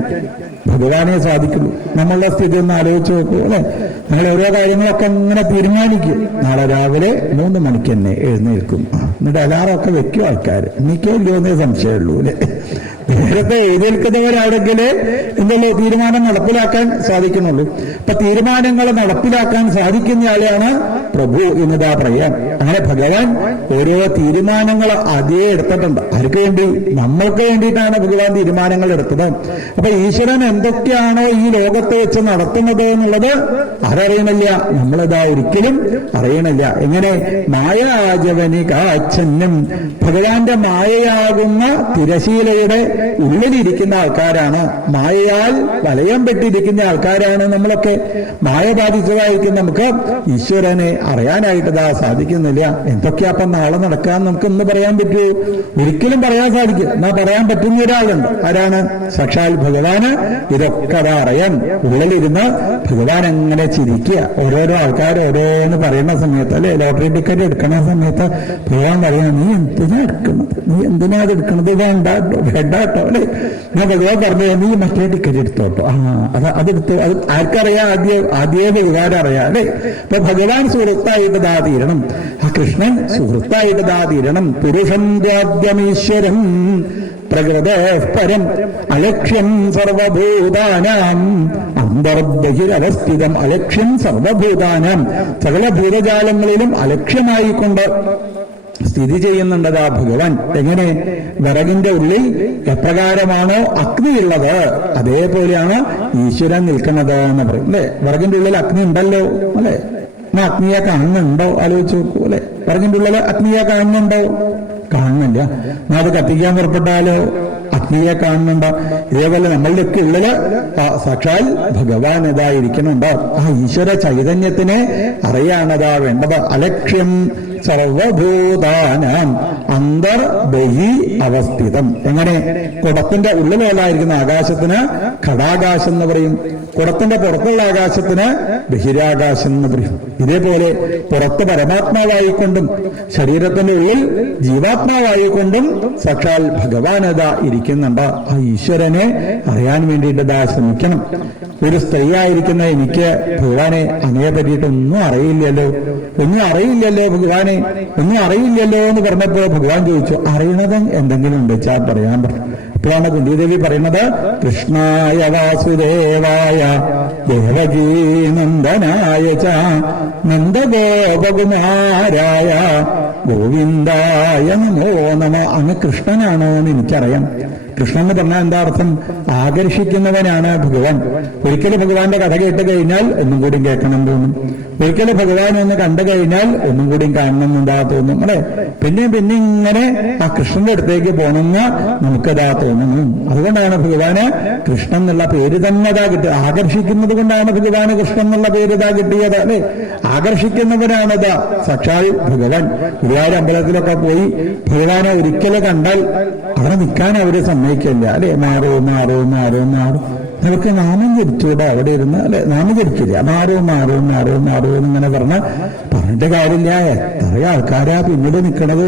ഭഗവാനെ സാധിക്കുള്ളൂ. നമ്മളുടെ സ്ഥിതി ഒന്ന് ആലോചിച്ച് നോക്കൂ അല്ലെ. നമ്മൾ ഓരോ കാര്യങ്ങളൊക്കെ ഇങ്ങനെ തീരുമാനിക്കും. നാളെ രാവിലെ 3 മണിക്ക് തന്നെ എഴുന്നേൽക്കും. എന്നിട്ട് അലാറൊക്കെ വെക്കും ആൾക്കാർ. എനിക്കോ ഇല്ലയോ എന്നേ സംശയമുള്ളൂ അല്ലെ. നേരത്തെ എഴുന്നേൽക്കുന്നവരാണെങ്കിൽ എന്തല്ലോ തീരുമാനം നടപ്പിലാക്കാൻ സാധിക്കുന്നുള്ളൂ. അപ്പൊ തീരുമാനങ്ങൾ നടപ്പിലാക്കാൻ സാധിക്കുന്നയാളെയാണ് പ്രഭു എന്നതാ പറയാൻ. അങ്ങനെ ഭഗവാൻ ഓരോ തീരുമാനങ്ങൾ അതേ എടുത്തിട്ടുണ്ട്. ആർക്ക് വേണ്ടി? നമ്മൾക്ക് വേണ്ടിയിട്ടാണ് ഭഗവാൻ തീരുമാനങ്ങൾ എടുത്തത്. അപ്പൊ ഈശ്വരൻ എന്തൊക്കെയാണോ ഈ ലോകത്തെ വെച്ച് നടത്തുന്നത് എന്നുള്ളത് ആരറിയണില്ല, നമ്മളിതാ ഒരിക്കലും അറിയണില്ല. എങ്ങനെ? മായാജവനികാച്ഛന്നം. ഭഗവാന്റെ മായയാകുന്ന തിരശീലയുടെ ഉള്ളിലിരിക്കുന്ന ആൾക്കാരാണ്. മായയാൽ വലയം പെട്ടിരിക്കുന്ന ആൾക്കാരാണ് നമ്മളൊക്കെ. മായ ബാധിച്ചതായിരിക്കും നമുക്ക് ഈശ്വരനെ അറിയാനായിട്ട് ഇതാ സാധിക്കുന്നില്ല. എന്തൊക്കെയാപ്പം നാളെ നടക്കാൻ നമുക്ക് ഇന്ന് പറയാൻ പറ്റൂ? ഒരിക്കലും പറയാൻ സാധിക്കും. എന്നാ പറയാൻ പറ്റുന്ന ഒരാളുണ്ട്. ആരാണ്? സാക്ഷാൽ ഭഗവാന്. ഇതൊക്കെ അതാ അറിയാൻ ഉള്ളിലിരുന്ന് ഭഗവാൻ എങ്ങനെ ചിരിക്കുക. ഓരോരോ ആൾക്കാർ ഓരോന്ന് പറയുന്ന സമയത്ത് അല്ലെ, ലോട്ടറി ടിക്കറ്റ് എടുക്കുന്ന സമയത്ത് ഭഗവാൻ പറയാം, നീ എന്തിനാ എടുക്കുന്നത്? നീ എന്തിനാ അത് എടുക്കുന്നത്? വേണ്ടാട്ടോ അല്ലെ. ഞാൻ ഭഗവാൻ പറഞ്ഞു, നീ മറ്റേ ടിക്കറ്റ് എടുത്തോട്ടോ. അതെടുത്തു. അത് ആർക്കറിയാം? ആദ്യമേ ഭഗവാൻ അറിയാം അല്ലെ. അപ്പൊ ഭഗവാൻ സുഹൃത്തായിട്ട് ദാ തീരണം. ആ കൃഷ്ണൻ സുഹൃത്തായിട്ട് ദാ തീരണം. പുരുഷം ദ്വാദ്യമീശ്വരം പ്രകൃതേ പരം അലക്ഷ്യം സർവഭൂതാനാം അന്തർബഹിരവസ്ഥിതം. അലക്ഷ്യം സർവഭൂതാനാം. സകല ഭൂതജാലങ്ങളിലും അലക്ഷ്യമായിക്കൊണ്ട് സ്ഥിതി ചെയ്യുന്നുണ്ടതാ ഭഗവാൻ. എങ്ങനെ? വിറകിന്റെ ഉള്ളിൽ എപ്രകാരമാണോ അഗ്നിയുള്ളത് അതേപോലെയാണ് ഈശ്വരൻ നിൽക്കുന്നത് എന്ന് പറയും അല്ലെ. വിറകിന്റെ ഉള്ളിൽ അഗ്നി ഉണ്ടല്ലോ അല്ലെ. എന്നാ അഗ്നിയെ കാണുന്നുണ്ടോ? ആലോചിച്ച് നോക്കൂ അല്ലെ. വിറകിന്റെ ഉള്ളിൽ അഗ്നിയെ കാണുന്നുണ്ടോ? കാണുന്നില്ല. എന്നാ അത് കത്തിക്കാൻ പുറപ്പെട്ടാലോ? അഗ്നിയെ കാണുന്നുണ്ടോ? ഇതേപോലെ നമ്മളുടെയൊക്കെ ഉള്ളില് സാക്ഷാൽ ഭഗവാൻ ഇതായിരിക്കണുണ്ടോ? ആ ഈശ്വര ചൈതന്യത്തിനെ അറിയാണതാ വേണ്ടത്. അലക്ഷ്യം സർവഭൂതാനാം അന്തർബഹി അവസ്ഥിതം. എങ്ങനെ? കുടത്തിന്റെ ഉള്ളിലുള്ളായിരിക്കുന്ന ആകാശത്തിന് ഘടാകാശം എന്ന് പറയും. കുടത്തിന്റെ പുറത്തുള്ള ആകാശത്തിന് ബഹിരാകാശം എന്ന് പറയും. ഇതേപോലെ പുറത്ത് പരമാത്മാവായിക്കൊണ്ടും ശരീരത്തിന്റെ ഉള്ളിൽ ജീവാത്മാവായിക്കൊണ്ടും സാക്ഷാൽ ഭഗവാനത ഇരിക്കുന്നുണ്ട്. ആ ഈശ്വരനെ അറിയാൻ വേണ്ടിയിട്ട് ഇതാ ശ്രമിക്കണം. ഒരു സ്ത്രീയായിരിക്കുന്ന എനിക്ക് ഭഗവാനെ അങ്ങയെ പറ്റിയിട്ടൊന്നും അറിയില്ലല്ലോ, ഭഗവാനെ ഒന്നും അറിയില്ലല്ലോ എന്ന് പറഞ്ഞപ്പോ ഭഗവാൻ ചോദിച്ചു, അറിയണത് എന്തെങ്കിലും ഉണ്ട് വെച്ചാൽ പറയാൻ പറഞ്ഞു. ഇപ്പോഴാണ് കുന്തിദേവി പറയുന്നത്, കൃഷ്ണായ വാസുദേവായ ദേവകീനന്ദനായ ച നന്ദഗോപകുമാരായ ഗോവിന്ദായ നമോ നമ. അങ്ങ് കൃഷ്ണനാണോ എന്ന് എനിക്കറിയാം. കൃഷ്ണൻ എന്ന് പറഞ്ഞാൽ എന്താ അർത്ഥം? ആകർഷിക്കുന്നവനാണ് ഭഗവാൻ. ഒരിക്കലും ഭഗവാന്റെ കഥ കേട്ട് കഴിഞ്ഞാൽ ഒന്നും കൂടി കേൾക്കണം തോന്നും. ഒരിക്കലും ഭഗവാൻ ഒന്ന് കണ്ടു കഴിഞ്ഞാൽ ഒന്നും കൂടി കാണണം കാണണമെന്നുണ്ടാ തോന്നും അല്ലെ. പിന്നെ ഇങ്ങനെ ആ കൃഷ്ണന്റെ അടുത്തേക്ക് പോകണമെന്ന് നമുക്കതാ തോന്നുന്നു. അതുകൊണ്ടാണ് ഭഗവാന് കൃഷ്ണൻ എന്നുള്ള പേര് തന്നെ ഇതാ കിട്ടിയത്. ആകർഷിക്കുന്നത് കൊണ്ടാണ് ഭഗവാന് കൃഷ്ണൻ എന്നുള്ള പേര് ഇതാ കിട്ടിയത് അല്ലെ. ആകർഷിക്കുന്നവരാണിതാ സാക്ഷാൽ ഭഗവാൻ. ഗുരുവായൂർ അമ്പലത്തിലൊക്കെ പോയി ഭഗവാനെ ഒരിക്കലും കണ്ടാൽ അവിടെ നിൽക്കാൻ അവര് സമ്മതിക്കില്ല അല്ലെ. മാറോ മാറോ മാറോ മാറോ നമുക്ക് നാമം ജപിച്ചൂടെ അവിടെ ഇരുന്ന് അല്ലെ. നാമം ജപിക്കില്ല. മാറോ മാറോ മാറോ മാറോ എന്നിങ്ങനെ പറഞ്ഞിട്ട് കാര്യമില്ല. എത്ര ആൾക്കാരാ പിന്നീട് നിൽക്കണത്,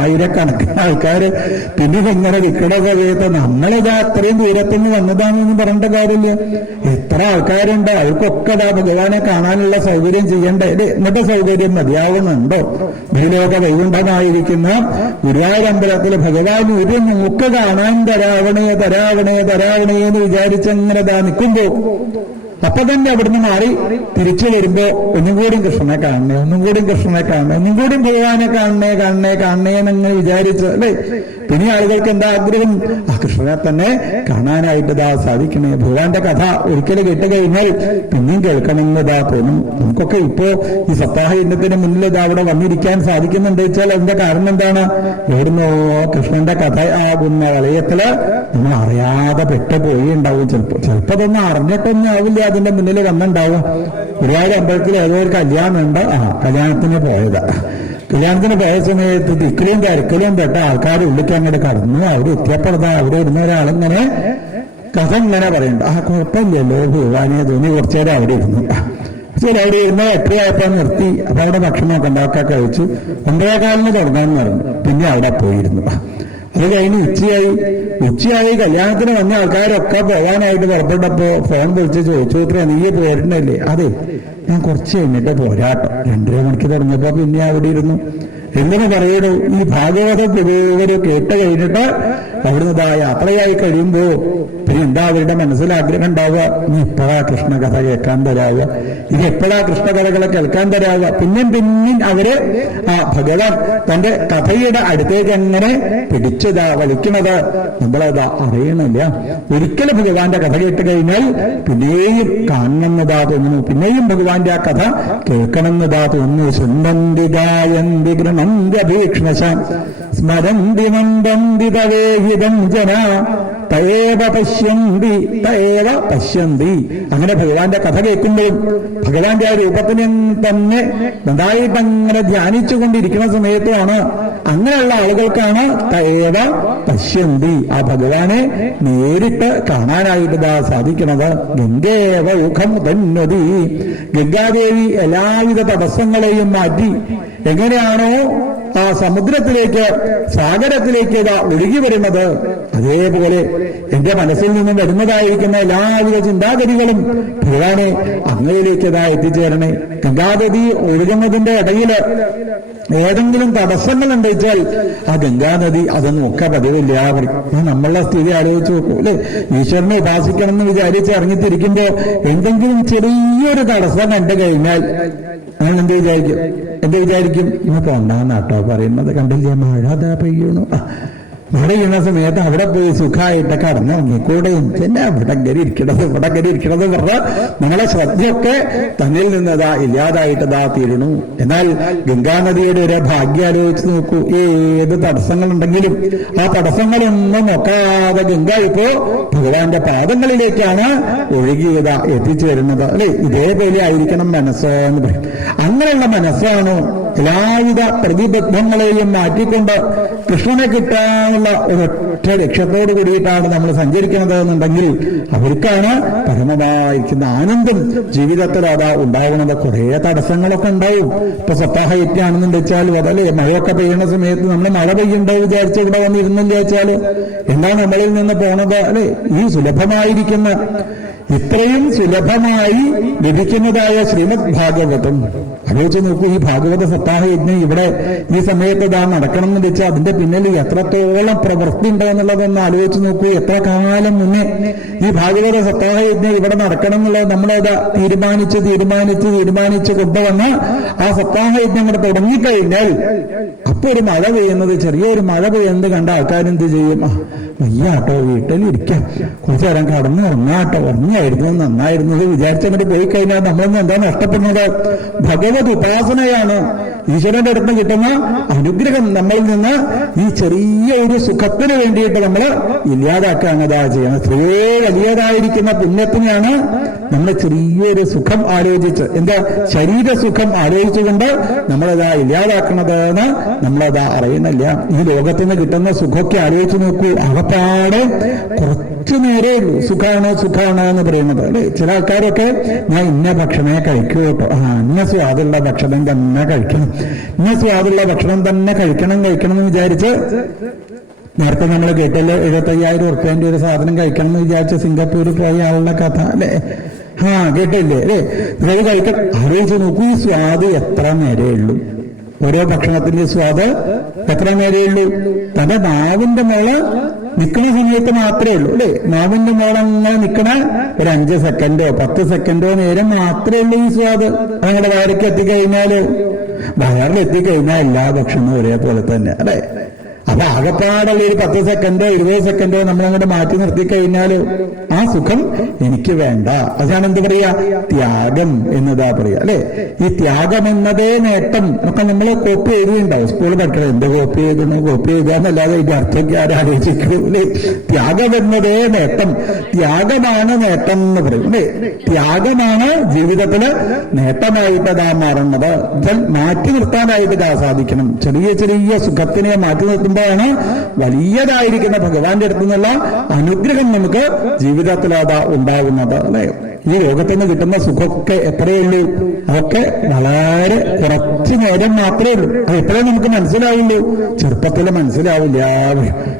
ആയിരക്കണക്കിന് ആൾക്കാര് പിന്നീട് എങ്ങനെ നിൽക്കണ സമയത്ത് നമ്മളിതാ അത്രയും ദൂരത്തുനിന്ന് വന്നതാണെന്ന് പറഞ്ഞിട്ട് കാര്യമില്ല. എത്ര ആൾക്കാരുണ്ട്, അവർക്കൊക്കെ ഇതാ ഭഗവാനെ കാണാനുള്ള സൗകര്യം ചെയ്യണ്ടേ അല്ലെ. എന്നിട്ട് സൗകര്യം മതിയാവുന്നുണ്ടോ? ഭൂലോക വൈകുണ്ഠമായിരിക്കുന്ന ഗുരുവായൂർ അമ്പലത്തിൽ ഭഗവാൻ ഒരു നോക്ക് കാണാൻ തരാവണേ തരാവണേ തരാവണേ എന്ന് വിചാരിച്ചങ്ങനെ നിൽക്കുമ്പോ അപ്പൊ തന്നെ അവിടുന്ന് മാറി തിരിച്ചു വരുമ്പോ ഒന്നും കൂടി കൃഷ്ണനെ കാണണേ, ഒന്നും കൂടി കൃഷ്ണനെ കാണണേ, ഒന്നും കൂടി ഭഗവാനെ കാണണേ കാണണേ കാണണേ എന്നങ്ങനെ വിചാരിച്ച് അല്ലെ. പിന്നെ ആളുകൾക്ക് എന്താ ആഗ്രഹം? ആ കൃഷ്ണനെ തന്നെ കാണാനായിട്ട് ഇതാ സാധിക്കണേ. ഭഗവാന്റെ കഥ ഒരിക്കലും കേട്ട് കഴിഞ്ഞാൽ പിന്നെയും കേൾക്കണമെന്നതാ തോന്നും. നമുക്കൊക്കെ ഇപ്പോ ഈ സപ്താഹ യജ്ഞത്തിന് മുന്നിൽ ഇതാ അവിടെ വന്നിരിക്കാൻ സാധിക്കുന്നുണ്ട് വെച്ചാൽ അതിന്റെ കാരണം എന്താണ്? എവിടുന്നോ കൃഷ്ണന്റെ കഥ ആകുന്ന വലയത്തില് നമ്മൾ അറിയാതെ പെട്ടുപോയി ഉണ്ടാവും. ചിലപ്പോ അതൊന്നും അറിഞ്ഞിട്ടൊന്നും ആവില്ല അതിന്റെ മുന്നിൽ വന്നിണ്ടാവുക. ഒരുപാട് അമ്പലത്തിൽ ഏതോ ഒരു കല്യാണം ഉണ്ട്. കല്യാണത്തിന് പോയതാ. കല്യാണത്തിന് പോയ സമയത്ത് തിക്കലും തിരക്കലും പെട്ട ആൾക്കാർ ഉള്ളിക്ക് അങ്ങോട്ട് കടന്നു. അവിടെ എത്തിയപ്പോഴതാ അവിടെ ഇരുന്ന ഒരാളിങ്ങനെ കഥ ഇങ്ങനെ പറയുന്നുണ്ട്. കുഴപ്പമില്ലല്ലോ ഭഗവാനെ തോന്നി കുറച്ചേരം അവിടെ ഇരുന്നു. അവിടെ ഇരുന്ന് എത്രയായപ്പോ നിർത്തി. അപ്പൊ അവിടെ ഭക്ഷണമൊക്കെ ഉണ്ടാക്കാൻ കഴിച്ചു. 9:15 തുടങ്ങാമെന്ന് പറഞ്ഞു. പിന്നെ അവിടെ പോയിരുന്നു. അത് കഴിഞ്ഞ് ഉച്ചയായി കല്യാണത്തിന് വന്ന ആൾക്കാരൊക്കെ പോകാനായിട്ട് പുറപ്പെട്ടപ്പോ ഫോൺ വിളിച്ച് ചോദിച്ചു, നീ പോരുന്നല്ലേ? അതെ, ഞാൻ കുറച്ച് കഴിഞ്ഞിട്ട് പോരാട്ടോ. 2:30 മണിക്ക് തുടങ്ങിയപ്പോ പിന്നെ അവിടെ ഇരുന്നു. എന്തിനു പറയണു? ഈ ഭാഗവതം ഇവര് കേട്ട് കഴിഞ്ഞിട്ട് അവിടുന്ന് യാത്രയായി കഴിയുമ്പോ പിന്നെ എന്താ അവരുടെ മനസ്സിൽ ആഗ്രഹം ഉണ്ടാവുക? നീ എപ്പോഴാ കൃഷ്ണകഥ കേൾക്കാൻ തരാവുക? ഇത് എപ്പോഴാ കൃഷ്ണകഥകളെ കേൾക്കാൻ തരാവുക? പിന്നെയും അവര് ആ ഭഗവാൻ തന്റെ കഥയുടെ അടുത്തേക്ക് എങ്ങനെ പിടിച്ചതാ വലിക്കണത് നമ്മളതാ അറിയണില്ല. ഒരിക്കലും ഭഗവാന്റെ കഥ കേട്ട് കഴിഞ്ഞാൽ പിന്നെയും കാണണമെന്നതാ തോന്നുന്നു, പിന്നെയും ഭഗവാന്റെ ആ കഥ കേൾക്കണമെന്നതാ തോന്നുന്നു. സുന്ദന്തി ഗായന്തി ഗൃണന്തി അഭീക്ഷ്ണശാൻ സ്മരന്തി നന്ദന്തി തവേഹിതം ജന തയേവ പശ്യന്തി. അങ്ങനെ ഭഗവാന്റെ കഥ കേൾക്കുമ്പോഴും ഭഗവാന്റെ ആ രൂപത്തിനെ തന്നെ നന്നായിട്ട് അങ്ങനെ ധ്യാനിച്ചു കൊണ്ടിരിക്കുന്ന സമയത്തുമാണ് അങ്ങനെയുള്ള ആളുകൾക്കാണ് തയേവ പശ്യന്തി, ആ ഭഗവാനെ നേരിട്ട് കാണാനായിട്ട് സാധിക്കുന്നത്. ഗംഗേവ യുഖം തന്നതി, ഗംഗാദേവി എല്ലാവിധ തടസ്സങ്ങളെയും മാറ്റി എങ്ങനെയാണോ ആ സമുദ്രത്തിലേക്ക് സാഗരത്തിലേക്ക് ഒഴുകി വരുന്നത്, അതേപോലെ എന്റെ മനസ്സിൽ നിന്നും വരുന്നതായിരിക്കുന്ന എല്ലാവിധ ചിന്താഗതികളും ഭഗവാനെ അങ്ങയിലേക്ക് എത്തിച്ചേരണേ. ഗംഗാനദി ഒഴുകുന്നതിന്റെ ഇടയില് ഏതെങ്കിലും തടസ്സങ്ങൾ ഉണ്ടെച്ചാൽ ആ ഗംഗാനദി അതൊന്നും ഒക്കെ പതിവില്ല. നമ്മളുടെ സ്ഥിതി ആലോചിച്ച് നോക്കൂ അല്ലെ. ഈശ്വരനെ ഉപാസിക്കണം എന്ന് വിചാരിച്ച് ഇറങ്ങിത്തിരിക്കുമ്പോ എന്തെങ്കിലും ചെറിയൊരു തടസ്സം കണ്ടു കഴിഞ്ഞാൽ ഞാൻ എന്ത് വിചാരിക്കും? ഇന്ന് പോണ്ടാന്നാട്ടോ പറയുന്നത്. കണ്ടില്ലേ, മഴ അതാ പെയ്യണു. മഴ ചെയ്യുന്ന സമയത്ത് അവിടെ പോയി സുഖമായിട്ട് കടന്നിറങ്ങിക്കൂടെ? പിന്നെ ഇവിടെ കയറി ഇരിക്കണത് പറഞ്ഞ നിങ്ങളെ ശ്രദ്ധയൊക്കെ തന്നിൽ നിന്നതാ ഇല്ലാതായിട്ടതാ തീരണു. എന്നാൽ ഗംഗാനദിയുടെ ഒരു ഭാഗ്യം ആലോചിച്ച് നോക്കൂ. ഏത് തടസ്സങ്ങളുണ്ടെങ്കിലും ആ തടസ്സങ്ങളൊന്നും നോക്കാതെ ഗംഗ ഇപ്പോ ഭഗവാന്റെ പാദങ്ങളിലേക്കാണ് ഒഴുകിയത എത്തിച്ചേരുന്നത് അല്ലെ. ഇതേപോലെ ആയിരിക്കണം മനസ്സ് എന്ന് പറയും. അങ്ങനെയുള്ള മനസ്സാണ് എല്ലാവിധ പ്രതിബദ്ധങ്ങളെയും മാറ്റിക്കൊണ്ട് കൃഷ്ണനെ കിട്ടാനുള്ള ഒരൊറ്റ ലക്ഷ്യത്തോട് കൂടിയിട്ടാണ് നമ്മൾ സഞ്ചരിക്കുന്നത് എന്നുണ്ടെങ്കിൽ അവർക്കാണ് പരമമായിരിക്കുന്ന ആനന്ദം ജീവിതത്തിൽ അതാ ഉണ്ടാവുന്നത്. കുറെ തടസ്സങ്ങളൊക്കെ ഉണ്ടാവും. ഇപ്പൊ സപ്താഹ യജ്ഞാണെന്ന് വെച്ചാലും അതല്ലേ, മഴയൊക്കെ പെയ്യുന്ന സമയത്ത് നമ്മൾ മഴ പെയ്യുണ്ടോ വിചാരിച്ച് ഇവിടെ വന്നിരുന്നില്ല വെച്ചാല് എന്താ നമ്മളിൽ നിന്ന് പോണത് അല്ലെ. ഈ സുലഭമായിരിക്കുന്ന ഇത്രയും സുലഭമായി ലഭിക്കുന്നതായ ശ്രീമദ് ഭാഗവതം ആലോചിച്ച് നോക്കൂ. ഈ ഭാഗവത സപ്താഹ യജ്ഞം ഇവിടെ ഈ സമയത്ത് നടക്കണം എന്ന് വെച്ചാൽ അതിന്റെ പിന്നിൽ എത്രത്തോളം പ്രവൃത്തി ഉണ്ടെന്നുള്ളതൊന്ന് ആലോചിച്ച് നോക്കൂ. എത്ര കാലം മുന്നേ ഈ ഭാഗവത സപ്താഹ യജ്ഞം ഇവിടെ നടക്കണം എന്നുള്ളത് നമ്മളത് തീരുമാനിച്ച് കൊണ്ടുവന്ന് ആ സപ്താഹ യജ്ഞം ഇവിടെ തുടങ്ങിക്കഴിഞ്ഞാൽ ആ അപ്പൊ ഒരു മഴ പെയ്യുന്നത്, ചെറിയൊരു മഴ പെയ്യുന്നത് കണ്ട ആൾക്കാരെന്ത് ചെയ്യും? വയ്യാട്ടോ, വീട്ടിലിരിക്കാം, കുറച്ചു നേരം കടന്നു ഉറങ്ങാട്ടോ, ഉറങ്ങായിരുന്നു നന്നായിരുന്നു വിചാരിച്ചങ്ങോട്ട് പോയി കഴിഞ്ഞാൽ നമ്മളൊന്നും എന്താ നഷ്ടപ്പെടുന്നത്? ഭഗവത് ഉപാസനയാണ്. ഈശ്വരന്റെ അടുത്ത് കിട്ടുന്ന അനുഗ്രഹം നമ്മളിൽ നിന്ന് ഈ ചെറിയ ഒരു സുഖത്തിന് വേണ്ടിയിട്ട് നമ്മൾ ഇല്ലാതാക്കാനതാ ചെയ്യണം. എത്രയോ വലിയതായിരിക്കുന്ന പുണ്യത്തിനെയാണ് നമ്മൾ ചെറിയൊരു സുഖം ആലോചിച്ച്, എന്താ ശരീരസുഖം ആലോചിച്ചുകൊണ്ട് നമ്മളതാ ഇല്ലാതാക്കണത് എന്ന് നമ്മളതാ അറിയുന്നില്ല. ഈ ലോകത്തിന് കിട്ടുന്ന സുഖമൊക്കെ ആലോചിച്ച് നോക്കൂ, അകപ്പാടെ കുറച്ചു നേരേ ഉള്ളൂ. സുഖാണ് എന്ന് പറയുന്നത് അല്ലെ. ചില ആൾക്കാരൊക്കെ ഞാൻ ഇന്ന ഭക്ഷണമേ കഴിക്കൂ കേട്ടോ, ഇന്ന സ്വാദുള്ള ഭക്ഷണം തന്നെ കഴിക്കണം, ഇന്ന സ്വാദുള്ള ഭക്ഷണം തന്നെ കഴിക്കണം എന്ന് വിചാരിച്ച്, നേരത്തെ നമ്മൾ കേട്ടല്ലോ 75,000 ഉറുപ്പ്യന്റെ ഒരു സാധനം കഴിക്കണം എന്ന് വിചാരിച്ച് സിംഗപ്പൂരിൽ പോയ ആളുടെ കഥ അല്ലെ. കേട്ടില്ലേ അല്ലേ? ഇത് കഴിക്കണം. ആലോചിച്ച് നോക്കൂ, ഈ സ്വാദ് എത്ര നേരേ ഉള്ളൂ. ഓരോ ഭക്ഷണത്തിന്റെ സ്വാദ് എത്ര നേരേ ഉള്ളൂ? തന്റെ നാവിന്റെ മോള് നിൽക്കുന്ന സമയത്ത് മാത്രമേ ഉള്ളൂ അല്ലെ. നാവിന്റെ മോളങ്ങനെ നിൽക്കണ ഒരു 5 സെക്കൻഡോ 10 സെക്കൻഡോ നേരം മാത്രമേ ഉള്ളൂ ഈ സ്വാദ്. നമ്മുടെ വയറിലേക്ക് വയറിലെത്തിക്കഴിഞ്ഞാൽ എല്ലാ ഭക്ഷണവും ഒരേപോലെ തന്നെ അല്ലെ. അപ്പൊ ആകപ്പാടുള്ള ഒരു 10 സെക്കൻഡോ 20 സെക്കൻഡോ നമ്മളങ്ങോട്ട് മാറ്റി നിർത്തി കഴിഞ്ഞാൽ ആ സുഖം എനിക്ക് വേണ്ട. അതാണ് എന്ത് പറയാ? ത്യാഗം എന്നതാ പറയാ അല്ലെ. ഈ ത്യാഗം എന്നതേ നേട്ടം ഒക്കെ നമ്മൾ കോപ്പി എഴുതിയുണ്ടാവും. സ്കൂളിൽ പഠിക്കണം, എന്ത് കോപ്പി എഴുതാന്നല്ലാതെ ഇതിന്റെ അർത്ഥമൊക്കെ ആലോചിക്കൂ അല്ലെ. ത്യാഗം എന്നതേ നേട്ടം, ത്യാഗമാണ് നേട്ടം എന്ന് പറയും അല്ലെ. ത്യാഗമാണ് ജീവിതത്തില് നേട്ടമായിട്ട് അതാ മാറുന്നത്. മാറ്റി നിർത്താനായിട്ട് ഇതാ സാധിക്കണം. ചെറിയ സുഖത്തിനെ മാറ്റി നിർത്തുമ്പോൾ വലിയതായിരിക്കുന്ന ഭഗവാന്റെ അടുത്തു നിന്നുള്ള അനുഗ്രഹം നമുക്ക് ജീവിതത്തിൽ അതാ ഉണ്ടാകുന്നത് അല്ലെ. ഈ ലോകത്തിന് കിട്ടുന്ന സുഖമൊക്കെ എത്രയേ ഉള്ളൂ? അതൊക്കെ വളരെ കുറച്ചു നേരം മാത്രമേ ഉള്ളൂ. അത് എത്രയേ നമുക്ക് മനസ്സിലാവുള്ളൂ? ചെറുപ്പത്തിൽ മനസ്സിലാവില്ല.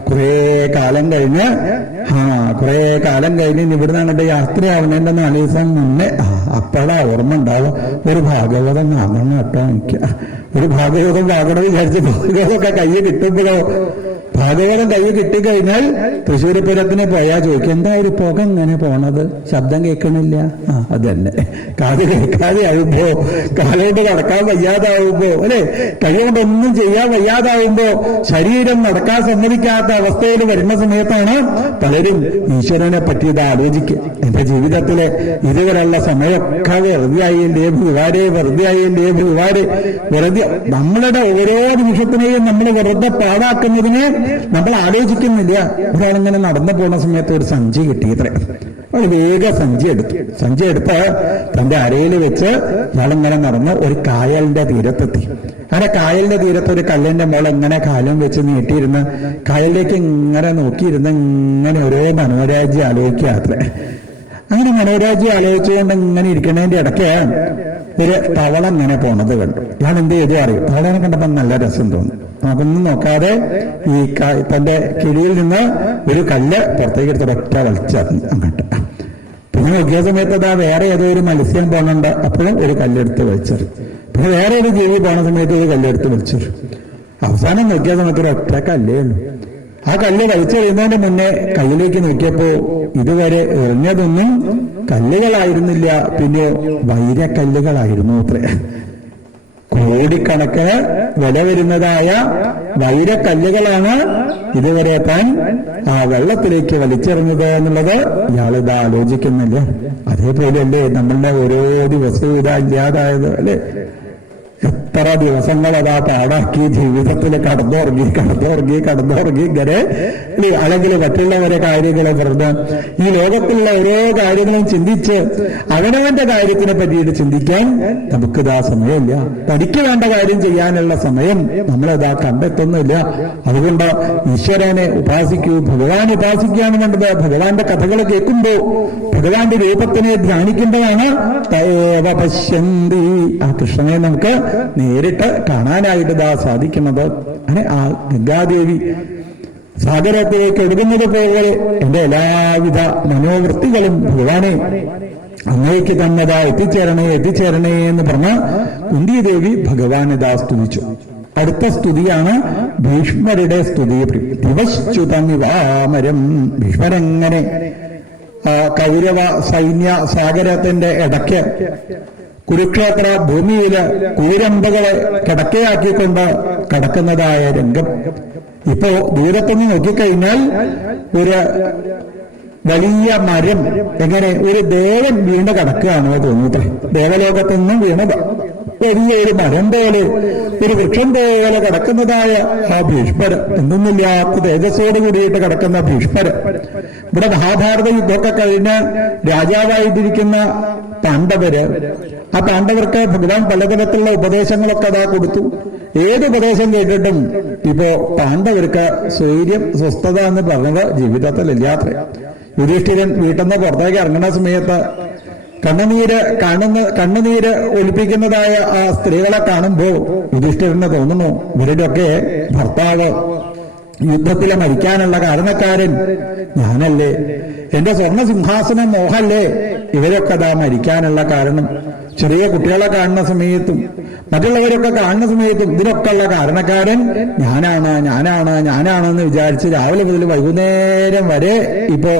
കുറെ കാലം കഴിഞ്ഞ് ഇവിടുന്ന് അങ്ങോട്ട് യാത്രയാവുന്നതിന്റെ 4 ദിവസം മുന്നേ അപ്പോഴാ ഓർമ്മ ഉണ്ടാവും, ഒരു ഭാഗവതം കാണണം കേട്ടോ എനിക്ക്. ഒരു ഭാഗവതം വിചാരിച്ച് ഭാഗവതമൊക്കെ കയ്യിൽ കിട്ടുമ്പോഴോ, ഭാഗവതം കയ്യിൽ കിട്ടിക്കഴിഞ്ഞാൽ തൃശ്ശൂർ പൂരത്തിന് പോയാൽ ചോദിക്കും, എന്താ ഒരു പുക ഇങ്ങനെ പോണത്, ശബ്ദം കേൾക്കണില്ല? അത് തന്നെ, കാത് കേൾക്കാതെ ആവുമ്പോ, കാലുകൊണ്ട് നടക്കാൻ വയ്യാതാവുമ്പോ അല്ലെ, കൈകൊണ്ടൊന്നും ചെയ്യാൻ വയ്യാതാവുമ്പോ, ശരീരം നടക്കാൻ സമ്മതിക്കാത്ത അവസ്ഥയിൽ വരുന്ന സമയത്താണ് പലരും ഈശ്വരനെ പറ്റിയത് ആലോചിക്കുക. എന്റെ ജീവിതത്തിലെ ഇതുവരെയുള്ള സമയമൊക്കെ വെറുതെയായില്ലേ ഭഗവാനെ, വെറുതെ നമ്മളുടെ ഓരോ നിമിഷത്തിനെയും നമ്മൾ വെറുതെ പാഴാക്കുന്നതിനെ നമ്മൾ ആലോചിക്കുന്നില്ല. ഒരാളിങ്ങനെ നടന്നു പോകുന്ന സമയത്ത് ഒരു സഞ്ചി കിട്ടിയത്രേ. അവൾ വേഗം സഞ്ചി എടുത്ത് തന്റെ അരയിൽ വെച്ച് ഇയാളിങ്ങനെ നടന്ന് ഒരു കായലിന്റെ തീരത്തെത്തി. അങ്ങനെ കായലിന്റെ തീരത്ത് ഒരു കല്ലിന്റെ മോൾ എങ്ങനെ കാലം വെച്ച് നീട്ടിയിരുന്ന് കായലിലേക്ക് ഇങ്ങനെ നോക്കിയിരുന്ന് ഇങ്ങനെ ഓരോ മനോരാജ്യം ആലോചിക്കാത്രേ. അങ്ങനെ മനോരാജ്യം ആലോചിച്ചുകൊണ്ട് ഇങ്ങനെ ഇരിക്കുന്നതിന്റെ ഇടയ്ക്ക് ഒരു തവള ഇങ്ങനെ പോണത് കണ്ടു. ഇയാൾ എന്ത് ചെയ്തു അറിയും? തവളനെ കണ്ടപ്പോൾ നല്ല രസം തോന്നി. നമുക്കൊന്നും നോക്കാതെ ഈ തന്റെ കിഴിയിൽ നിന്ന് ഒരു കല്ല് പുറത്തേക്ക് എടുത്ത് ഒറ്റ വലിച്ചറിഞ്ഞു അങ്ങോട്ട്. പിന്നെ നോക്കിയ സമയത്ത് അതാ വേറെ ഏതോ ഒരു മത്സ്യം പോകുന്നുണ്ട്, അപ്പോഴും ഒരു കല്ലെടുത്ത് വലിച്ചെറിയും. പിന്നെ വേറെ ഒരു ജീവി പോകുന്ന സമയത്ത് ഒരു കല്ലെടുത്ത് വലിച്ചെറിയും. അവസാനം നോക്കിയ സമയത്ത് ഒരു ഒറ്റ കല്ലേ ഉള്ളൂ. ആ കല്ല് വലിച്ചെറിയുന്നതിന് മുന്നേ കയ്യിലേക്ക് നോക്കിയപ്പോ ഇതുവരെ എറിഞ്ഞതൊന്നും കല്ലുകളായിരുന്നില്ല, പിന്നെ വൈരക്കല്ലുകളായിരുന്നു അത്രേ. കോടിക്കണക്കിന് വില വരുന്നതായ വൈരക്കല്ലുകളാണ് ഇതുവരെ താൻ ആ വെള്ളത്തിലേക്ക് വലിച്ചെറിഞ്ഞത് എന്നുള്ളത് ഇയാളിതാ ആലോചിക്കുന്നില്ല. അതേപോലെയല്ലേ നമ്മളുടെ ഓരോ ദിവസവും ഇതാ ഇല്ലാതായത് അല്ലെ. എത്ര ദിവസങ്ങൾ അതാ പാടാക്കി ജീവിതത്തിൽ കടന്നുറങ്ങി ഇങ്ങനെ, അല്ലെങ്കിൽ മറ്റുള്ളവരെ കാര്യങ്ങളെ വെറുതെ ഈ ലോകത്തിലുള്ള ഓരോ കാര്യങ്ങളും ചിന്തിച്ച് അവനവന്റെ കാര്യത്തിനെ പറ്റിയിട്ട് ചിന്തിക്കാൻ നമുക്കിതാ സമയമില്ല. തനിക്ക് വേണ്ട കാര്യം ചെയ്യാനുള്ള സമയം നമ്മളിതാ കണ്ടെത്തുന്നില്ല. അതുകൊണ്ട് ഈശ്വരനെ ഉപാസിക്കൂ, ഭഗവാൻ ഉപാസിക്കുകയാണ് വേണ്ടത്. ഭഗവാന്റെ കഥകൾ കേൾക്കുമ്പോ ഭഗവാന്റെ രൂപത്തിനെ ധ്യാനിക്കുമ്പോഴാണ് തയേവ പശ്യന്തി, ആ കൃഷ്ണനെ നമുക്ക് നേരിട്ട് കാണാനായിട്ട് ഇതാ സാധിക്കുന്നത്. അങ്ങനെ ആ ഗംഗാദേവി സാഗരത്തിലേക്ക് ഒഴുകുന്നത് പോലെ എന്റെ എല്ലാവിധ മനോവൃത്തികളും ഭഗവാനെ അങ്ങേക്ക് തന്നതാ എത്തിച്ചേരണേ എന്ന് പറഞ്ഞ കുന്തിദേവി ഭഗവാനിതാ സ്തുതിച്ചു. അടുത്ത സ്തുതിയാണ് ഭീഷ്മരുടെ സ്തുതി. ദിവശ്ചുതമിവാമരം, ഭീഷ്മരെങ്ങനെ കൗരവ സൈന്യ സാഗരത്തിന്റെ ഇടയ്ക്ക് കുരുക്ഷേത്ര ഭൂമിയില് കൂരമ്പകളെ കിടക്കയാക്കിക്കൊണ്ട് കിടക്കുന്നതായ രംഗം. ഇപ്പോ ദൂരത്തുനിന്ന് നോക്കിക്കഴിഞ്ഞാൽ ഒരു വലിയ മരം, എങ്ങനെ ഒരു ദേവൻ വീണ് കിടക്കുകയാണോ തോന്നുന്നത്. ദേവലോകത്തു നിന്നും വീണത് വലിയൊരു മരം പോലെ, ഒരു വൃക്ഷം പോലെ കിടക്കുന്നതായ ആ ഭീഷ്മര്, എന്തൊന്നുമില്ലാത്ത തേജസ്സോട് കൂടിയിട്ട് കിടക്കുന്ന ഭീഷ്മര്. ഇവിടെ മഹാഭാരത യുദ്ധമൊക്കെ കഴിഞ്ഞ് രാജാവായിട്ടിരിക്കുന്ന പാണ്ഡവര്, ആ പാണ്ഡവർക്ക് ഭഗവാൻ പലതരത്തിലുള്ള ഉപദേശങ്ങളൊക്കെ അതാ കൊടുത്തു. ഏത് ഉപദേശം കേട്ടിട്ടും ഇപ്പോ പാണ്ഡവർക്ക് സ്വൈര്യം, സ്വസ്ഥത എന്ന് പറഞ്ഞത് ജീവിതത്തിൽ ഇല്ലാത്ര. യുധിഷ്ഠിരൻ വീട്ടിൽ നിന്ന് പുറത്തേക്ക് ഇറങ്ങുന്ന സമയത്ത് കണ്ണുനീര് ഒലിപ്പിക്കുന്നതായ ആ സ്ത്രീകളെ കാണുമ്പോ യുധിഷ്ഠിരന് തോന്നുന്നു, ഇവരുടെയൊക്കെ ഭർത്താവ് യുദ്ധത്തിലെ മരിക്കാനുള്ള കാരണക്കാരൻ ഞാനല്ലേ, എന്റെ സ്വർണ്ണ സിംഹാസനം മോഹല്ലേ ഇവരൊക്കെ അതാ മരിക്കാനുള്ള കാരണം. ചെറിയ കുട്ടികളെ കാണുന്ന സമയത്തും മറ്റുള്ളവരൊക്കെ കാണുന്ന സമയത്തും ഇതിനൊക്കെ ഉള്ള കാരണക്കാരൻ ഞാനാണെന്ന് വിചാരിച്ച് രാവിലെ മുതൽ വൈകുന്നേരം വരെ ഇപ്പോ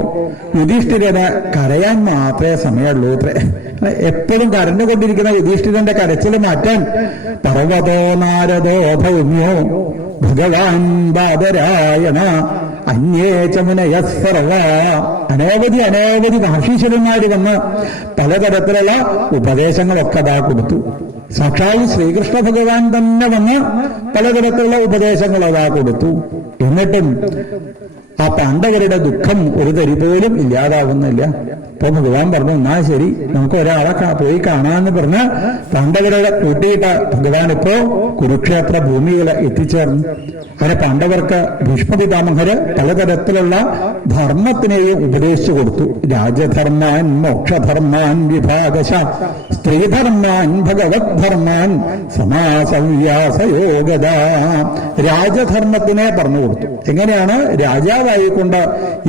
യുധിഷ്ഠിരന് കരയാൻ മാത്രമേ സമയമുള്ളൂ അത്രേ. എപ്പോഴും കരഞ്ഞുകൊണ്ടിരിക്കുന്ന യുധിഷ്ഠിരന്റെ കരച്ചിൽ മാറ്റാൻ പർവ്വതോ നാരദോ ഭൗമ്യോ ഭഗവാൻ ബാദരായണ അന്യേ ചമുനയസ്സർവ. അനവധി മഹർഷീശ്വരന്മാര് വന്ന് പലതരത്തിലുള്ള ഉപദേശങ്ങളൊക്കെ അതാ കൊടുത്തു. സാക്ഷാൽ ശ്രീകൃഷ്ണ ഭഗവാൻ തന്നെ വന്ന് പലതരത്തിലുള്ള ഉപദേശങ്ങൾ അതാ കൊടുത്തു. എന്നിട്ടും ആ പാണ്ഡവരുടെ ദുഃഖം ഒരു തരി പോലും ഇല്ലാതാവുന്നില്ല. അപ്പൊ ഭഗവാൻ പറഞ്ഞു, എന്നാ ശരി, നമുക്ക് ഒരാളെ പോയി കാണാമെന്ന് പറഞ്ഞ് പാണ്ഡവരുടെ കൂട്ടിയിട്ട് ഭഗവാൻ ഇപ്പോ കുരുക്ഷേത്ര ഭൂമിയിൽ എത്തിച്ചേർന്നു. അങ്ങനെ പാണ്ഡവർക്ക് ഭീഷ്മപിതാമഹര് പലതരത്തിലുള്ള ധർമ്മത്തിനെയും ഉപദേശിച്ചു കൊടുത്തു. രാജധർമാൻ മോക്ഷധർമാൻ വിഭാഗശ സ്ത്രീധർമാൻ ഭഗവത് ധർമാൻ സമാസവ്യാസയോഗത. രാജധർമ്മത്തിനെ പറഞ്ഞു കൊടുത്തു. എങ്ങനെയാണ് രാജാവായിക്കൊണ്ട്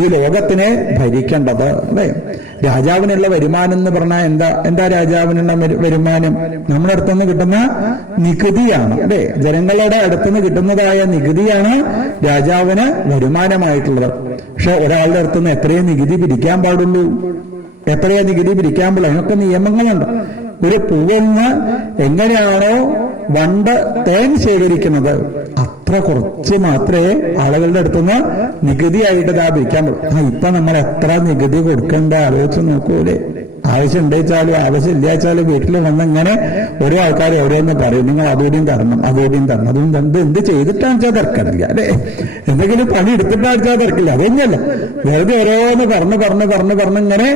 ഈ ലോകത്തിനെ ഭരിക്കേണ്ടത് അല്ലെ. രാജാവിനുള്ള വരുമാനം എന്ന് പറഞ്ഞാൽ എന്താ രാജാവിനുള്ള വരുമാനം? നമ്മുടെ അടുത്തുനിന്ന് കിട്ടുന്ന നികുതിയാണ് അല്ലെ. ജനങ്ങളുടെ അടുത്തുനിന്ന് കിട്ടുന്നതായ നികുതിയാണ് രാജാവിന് വരുമാനമായിട്ടുള്ളത്. പക്ഷെ ഒരാളുടെ അടുത്തുനിന്ന് എത്രയേ നികുതി പിരിക്കാൻ പാടുള്ളൂ, എത്രയേ നികുതി പിരിക്കാൻ പാടുള്ളൂ, അതിനൊക്കെ നിയമങ്ങളുണ്ട്. ഒരു പൂവിൽ നിന്ന് എങ്ങനെയാണോ വണ്ട് തേൻ ശേഖരിക്കുന്നത് അത്ര കുറച്ച് മാത്രമേ ആളുകളുടെ അടുത്തുനിന്ന് നികുതിയായിട്ട് പിരിക്കാൻ പറ്റൂ. ഇപ്പൊ നമ്മൾ എത്ര നികുതി കൊടുക്കേണ്ട ആലോചിച്ച് നോക്കൂലേ. ആവശ്യം ഉണ്ടെച്ചാലും ആവശ്യം ഇല്ലാച്ചാലും വീട്ടിൽ വന്ന് ഇങ്ങനെ ഓരോ ആൾക്കാർ ഓരോന്ന് പറയും, നിങ്ങൾ അതുകൂടിയും തരണം അതുകൊണ്ട് എന്ത് ചെയ്തിട്ടാണെന്ന് വെച്ചാൽ തിരക്കടില്ല അല്ലെ. എന്തെങ്കിലും പണി എടുത്തിട്ടാണെന്ന് വെച്ചാൽ തിരക്കില്ല. അതൊന്നുമല്ല, വെറുതെ ഓരോന്ന് പറഞ്ഞ് ഇങ്ങനെ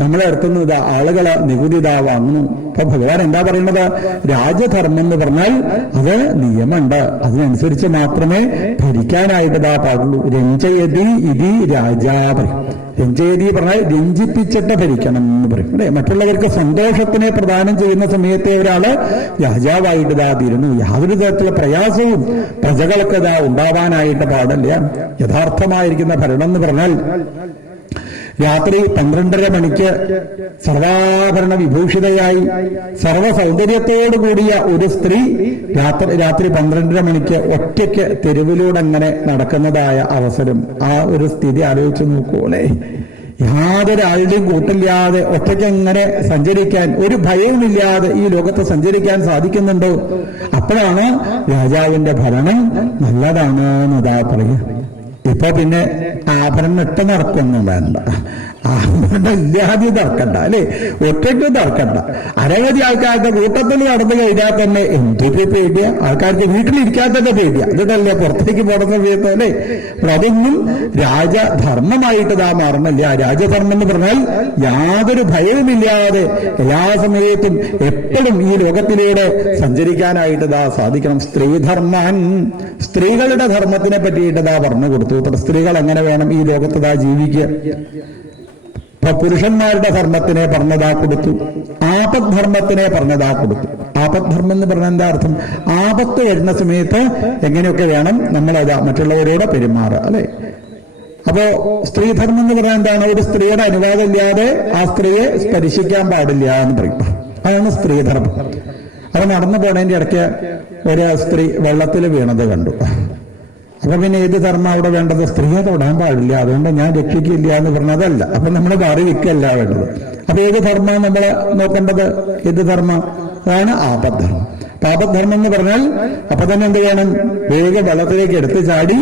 നമ്മളെ അടുത്തുനിന്ന് ആളുകളെ നികുതി വാങ്ങുന്നു. അപ്പൊ ഭഗവാൻ എന്താ പറയുന്നത്? രാജധർമ്മം എന്ന് പറഞ്ഞാൽ അത് നിയമമുണ്ട്, അതിനനുസരിച്ച് മാത്രമേ ഭരിക്കാനായിട്ട് പാടുള്ളൂ. രഞ്ജയതി ഇതി രാജാവ്. രഞ്ജയതി പറഞ്ഞാൽ രഞ്ജിപ്പിച്ചിട്ട് ഭരിക്കണം എന്ന് പറയും അല്ലെ. മറ്റുള്ളവർക്ക് സന്തോഷത്തിനെ പ്രദാനം ചെയ്യുന്ന സമയത്തെ ഒരാള് രാജാവായിട്ട് തീരുന്നു. യാതൊരു തരത്തിലുള്ള പ്രയാസവും പ്രജകൾക്ക് ഉണ്ടാവാനായിട്ട് പാടില്ല. യഥാർത്ഥമായിരിക്കുന്ന ഭരണം എന്ന് പറഞ്ഞാൽ രാത്രി 12:30 മണിക്ക് സർവാഭരണ വിഭൂഷിതയായി സർവ്വസൗന്ദര്യത്തോടു കൂടിയ ഒരു സ്ത്രീ രാത്രി 12:30 മണിക്ക് ഒറ്റയ്ക്ക് തെരുവിലൂടെ അങ്ങനെ നടക്കുന്നതായ അവസരം, ആ ഒരു സ്ഥിതി ആലോചിച്ച് നോക്കൂലേ. യാതൊരാളുടെയും കൂട്ടില്ലാതെ ഒറ്റയ്ക്ക് എങ്ങനെ സഞ്ചരിക്കാൻ, ഒരു ഭയവുമില്ലാതെ ഈ ലോകത്ത് സഞ്ചരിക്കാൻ സാധിക്കുന്നുണ്ടോ? അപ്പോഴാണ് രാജാവിന്റെ ഭരണം നല്ലതാണ് എന്നതാ പറയുക. ഇപ്പൊ പിന്നെ ആഭരണം ഇട്ട് നടക്കൊന്നും വേണ്ട, ആഭരണം ഇല്ലാതെ നടക്കണ്ട അല്ലെ, ഒറ്റയ്ക്ക് നടക്കണ്ട. അനവധി ആൾക്കാരുടെ കൂട്ടത്തിൽ നടന്നു കഴിഞ്ഞാൽ തന്നെ എന്തൊരു പേടിയ, ആൾക്കാർക്ക് വീട്ടിലിരിക്കാത്തന്നെ പേടിയ, എന്നിട്ടല്ലേ പുറത്തേക്ക് പോകുന്ന സമയത്ത് അല്ലെ. അപ്പൊ അതൊന്നും രാജധർമ്മമായിട്ട് മാറുന്നില്ല. രാജധർമ്മം എന്ന് പറഞ്ഞാൽ യാതൊരു ഭയവുമില്ലാതെ എല്ലാ സമയത്തും എപ്പോഴും ഈ ലോകത്തിലൂടെ സഞ്ചരിക്കാനായിട്ട് സാധിക്കണം. സ്ത്രീധർമാൻ, സ്ത്രീകളുടെ ധർമ്മത്തിനെ പറ്റിയിട്ട് പറഞ്ഞു കൊടുത്തു. സ്ത്രീകൾ എങ്ങനെ വേണം ഈ ലോകത്ത് ജീവിക്കുക. ഇപ്പൊ പുരുഷന്മാരുടെ ധർമ്മത്തിനെ പറഞ്ഞതാ കൊടുത്തു, ആപദ്ധർമ്മത്തിനെ പറഞ്ഞതാ കൊടുത്തു. ആപദ്ധർമ്മം എന്ന് പറഞ്ഞാൽ എന്താ അർത്ഥം? ആപത്ത് വരുന്ന സമയത്ത് എങ്ങനെയൊക്കെ വേണം നമ്മളതാ മറ്റുള്ളവരോട് പെരുമാറുക അല്ലെ. അപ്പോ സ്ത്രീധർമ്മം എന്ന് പറഞ്ഞാൽ എന്താണ്? ഒരു സ്ത്രീയുടെ അനുവാദം ഇല്ലാതെ ആ സ്ത്രീയെ സ്പർശിക്കാൻ പാടില്ല എന്ന് പറയും. അതാണ് സ്ത്രീധർമ്മം. അത് നടന്നു പോണതിന്റെ ഇടയ്ക്ക് ഒരു സ്ത്രീ വെള്ളത്തിൽ വീണത് കണ്ടു. അപ്പൊ പിന്നെ ഏത് ധർമ്മം അവിടെ വേണ്ടത്? സ്ത്രീയെ തൊടാൻ പാടില്ല, അതുകൊണ്ട് ഞാൻ രക്ഷിക്കില്ല എന്ന് പറഞ്ഞതല്ല. അപ്പൊ നമ്മൾ മാറി വെക്കല്ല വേണ്ടത്. അപ്പൊ ഏത് ധർമ്മം നമ്മൾ നോക്കേണ്ടത്? ഏത് ധർമ്മം? അതാണ് ആപദ്ധർമ്മം. പാപധർമ്മം എന്ന് പറഞ്ഞാൽ അപ്പൊ തന്നെ എന്ത് വേണം? വേഗ വെള്ളത്തിലേക്ക് എടുത്ത് ചാടി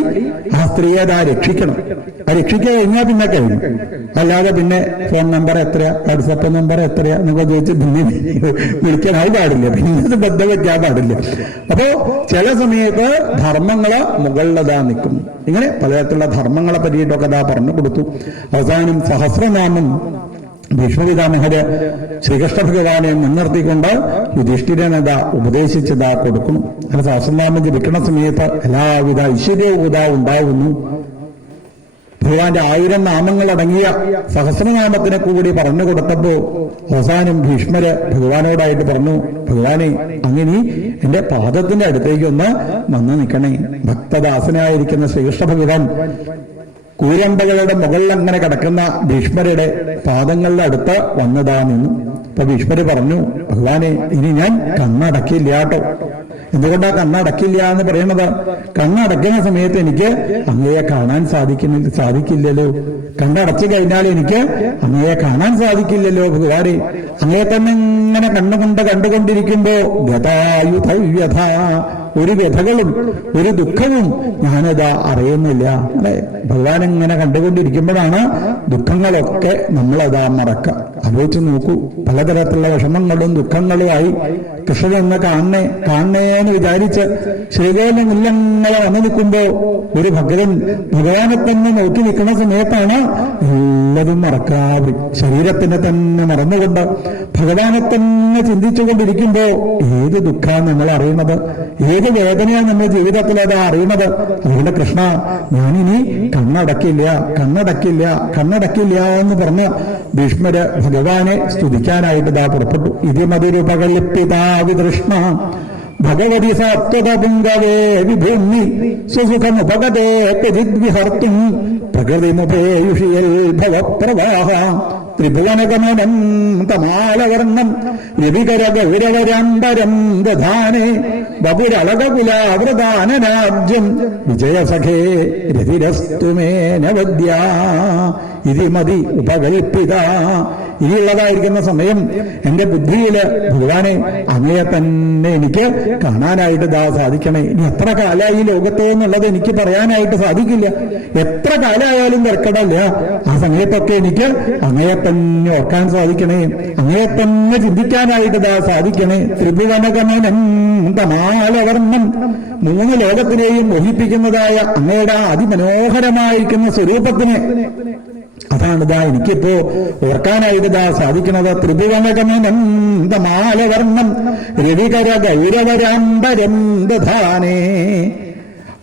ആ സ്ത്രീയെ അതാ രക്ഷിക്കണം. ആ രക്ഷിക്കുക കഴിഞ്ഞാൽ പിന്നെ കഴിഞ്ഞു. അല്ലാതെ പിന്നെ ഫോൺ നമ്പർ എത്രയാ, വാട്സപ്പ് നമ്പർ എത്രയാ എന്നൊക്കെ ചോദിച്ച് പിന്നെ വിളിക്കാനായി പാടില്ല, പിന്നെ അത് ബന്ധം വയ്ക്കാൻ പാടില്ല. അപ്പോ ചില സമയത്ത് ധർമ്മങ്ങള് മുകളിലതാ നിൽക്കും. ഇങ്ങനെ പലതരത്തിലുള്ള ധർമ്മങ്ങളെ പറ്റിയിട്ടൊക്കെ അതാ പറഞ്ഞു കൊടുത്തു. അവസാനം സഹസ്രനാമം ഭീഷ്മപിതാമഹര് ശ്രീകൃഷ്ണ ഭഗവാനെ മുൻനിർത്തിക്കൊണ്ട് യുധിഷ്ഠിരനത ഉപദേശിച്ചതാ കൊടുക്കുന്നു. അല്ല, സഹസ്രനാമം ജപിക്കുന്ന സമയത്ത് എല്ലാവിധ ഐശ്വര്യവും ഇതാ ഉണ്ടാവുന്നു. ഭഗവാന്റെ 1000 നാമങ്ങളടങ്ങിയ സഹസ്രനാമത്തിനെ കൂടി പറഞ്ഞു കൊടുത്തപ്പോ അവസാനം ഭീഷ്മര് ഭഗവാനോടായിട്ട് പറഞ്ഞു, ഭഗവാനെ അങ്ങനെ എന്റെ പാദത്തിന്റെ അടുത്തേക്ക് ഒന്ന് വന്നു നിൽക്കണേ. ഭക്തദാസനായിരിക്കുന്ന ശ്രീകൃഷ്ണ ഭഗവാൻ കൂരമ്പകളുടെ മുകളിൽ അങ്ങനെ കിടക്കുന്ന ഭീഷ്മരുടെ പാദങ്ങളുടെ അടുത്ത് വന്നതാ നിന്നു. അപ്പൊ ഭീഷ്മര് പറഞ്ഞു, ഭഗവാനെ ഇനി ഞാൻ കണ്ണടക്കില്ല കേട്ടോ. എന്തുകൊണ്ടാ കണ്ണടക്കില്ല എന്ന് പറയുന്നത്? കണ്ണടക്കുന്ന സമയത്ത് എനിക്ക് അങ്ങയെ കാണാൻ സാധിക്കില്ലല്ലോ. കണ്ണടച്ചു കഴിഞ്ഞാൽ എനിക്ക് അങ്ങയെ കാണാൻ സാധിക്കില്ലല്ലോ ഭഗവാനെ. അങ്ങയെ തന്നെ ഇങ്ങനെ കണ്ണുകൊണ്ട് കണ്ടുകൊണ്ടിരിക്കുമ്പോ ഗതായുധവ്യഥ, ഒരു വ്യഥകളും ഒരു ദുഃഖവും ഞാനിതാ അറിയുന്നില്ല. അല്ലെ, ഭഗവാൻ ഇങ്ങനെ കണ്ടുകൊണ്ടിരിക്കുമ്പോഴാണ് ദുഃഖങ്ങളൊക്കെ നമ്മളതാ മറക്കുക. ആലോചിച്ച് നോക്കൂ, പലതരത്തിലുള്ള വിഷമങ്ങളും ദുഃഖങ്ങളുമായി കൃഷ്ണനെന്ന് കാണണേ എന്ന് വിചാരിച്ച് ശ്രീകോവിലിന്റെ മുല്ലങ്ങളെ വന്നു നിൽക്കുമ്പോ ഒരു ഭക്തൻ ഭഗവാനെ തന്നെ നോക്കി നിൽക്കുന്ന സമയത്താണ് എല്ലാതും മറക്കാതെ ശരീരത്തിനെ തന്നെ മറന്നുകൊണ്ട് ഭഗവാനെ തന്നെ ചിന്തിച്ചുകൊണ്ടിരിക്കുമ്പോ ഏത് ദുഃഖമാണ് നമ്മൾ അറിയുന്നത്, ഏത് വേദനയാണ് നമ്മുടെ ജീവിതത്തിൽ അത് അറിയുന്നത്. അതുകൊണ്ട് കൃഷ്ണ, ഞാനിനി കണ്ണടക്കില്ല എന്ന് പറഞ്ഞ് ഭീഷ്മര് ഭഗവാനെ സ്തുതിക്കാനായിട്ട് ഇതാ പുറപ്പെട്ടു. ഇതിമതിരുപകൽപ്പിതാവിതൃഷ്ണ ഭഗവതി സത്വതപുങ്കവേ വിഭൂമി സുസുഖമുപഗതേ ക്വചിദ്വിഹർത്തും പ്രകൃതിമുപേയുഷിയൽ ഭവപ്രവാഹ ത്രിഭുവനഗമനം കമാലവർണം രവികര ഗൗരവരാംബരം ദധാനേ ബപുരളകുലാവൃതാനരാജ്യം വിജയസഖേ രതിരസ്തുമേനവദ്യാ ഇതി മതി ഉപകൽപ്പിത. ഇനിയുള്ളതായിരിക്കുന്ന സമയം എന്റെ ബുദ്ധിയില് ഭഗവാനെ അങ്ങയെ തന്നെ എനിക്ക് കാണാനായിട്ട് സാധിക്കണേ. ഇനി എത്ര കാലമായി ലോകത്ത് എന്നുള്ളത് എനിക്ക് പറയാനായിട്ട് സാധിക്കില്ല. എത്ര കാലമായാലും വെറുക്കടല്ല. ആ സമയത്തൊക്കെ എനിക്ക് അങ്ങയെ തന്നെ ഓർക്കാൻ സാധിക്കണേ, അങ്ങയെ തന്നെ ചിന്തിക്കാനായിട്ട് സാധിക്കണേ. ത്രിഭുവനഗമനം കമാലവർണം, 3 ലോകത്തിനെയും മോഹിപ്പിക്കുന്നതായ അങ്ങയുടെ അതിമനോഹരമായിരിക്കുന്ന സ്വരൂപത്തിന് അതാണിതാ എനിക്കിപ്പോ ഓർക്കാനായിട്ട് സാധിക്കുന്നത്. ത്രിഭുവനഗമനം മാലവർണം രവികര ഗൗരവരാംബരം ദധാനേ.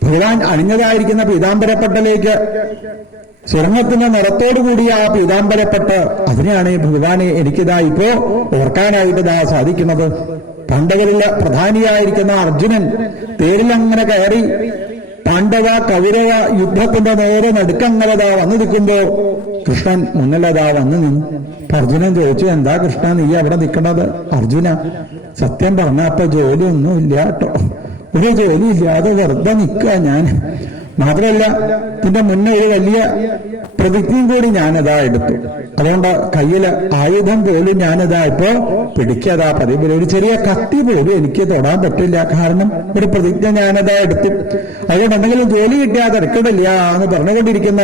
ഭഗവാൻ അണിഞ്ഞതായിരിക്കുന്ന പീതാംബരപ്പട്ടലേക്ക് സ്വർണത്തിന്റെ നിറത്തോടുകൂടിയ ആ പീതാംബരപ്പെട്ട് അതിനെയാണ് ഭഗവാനെ എനിക്കിതാ ഇപ്പോ ഓർക്കാനായിട്ട് സാധിക്കുന്നത്. പാണ്ഡവരിലെ പ്രധാനിയായിരിക്കുന്ന അർജുനൻ തേരിലങ്ങനെ കയറി പാണ്ഡവ കൗരവ യുദ്ധത്തിന്റെ നേരെ നടുക്കങ്ങലതാ വന്നു നിൽക്കുമ്പോ കൃഷ്ണൻ മുന്നിലതാ വന്നു നിന്നു. അർജുനൻ ചോദിച്ചു, എന്താ കൃഷ്ണ നീ അവിടെ നിൽക്കണത്? അർജുന, സത്യം പറഞ്ഞ അപ്പൊ ജോലിയൊന്നും ഇല്ല കേട്ടോ, ഒരു ജോലി ഇല്ലാതെ വെറുതെ നിൽക്കുക ഞാൻ. മാത്രമല്ല ഇതിന്റെ മുന്നേ ഒരു വലിയ പ്രതിജ്ഞയും കൂടി ഞാനതാ എടുത്തു. അതുകൊണ്ട് കയ്യില് ആയുധം പോലും ഞാനതാ ഇപ്പോ പിടിക്കാതാ പതിവില്ല. ഒരു ചെറിയ കത്തി പോലും എനിക്ക് തൊടാൻ പറ്റില്ല. കാരണം ഒരു പ്രതിജ്ഞ ഞാനതാ എടുത്തു. അതുകൊണ്ട് എന്തെങ്കിലും ജോലി കിട്ടിയാൽ തിരക്കിടില്ല എന്ന് പറഞ്ഞുകൊണ്ടിരിക്കുന്ന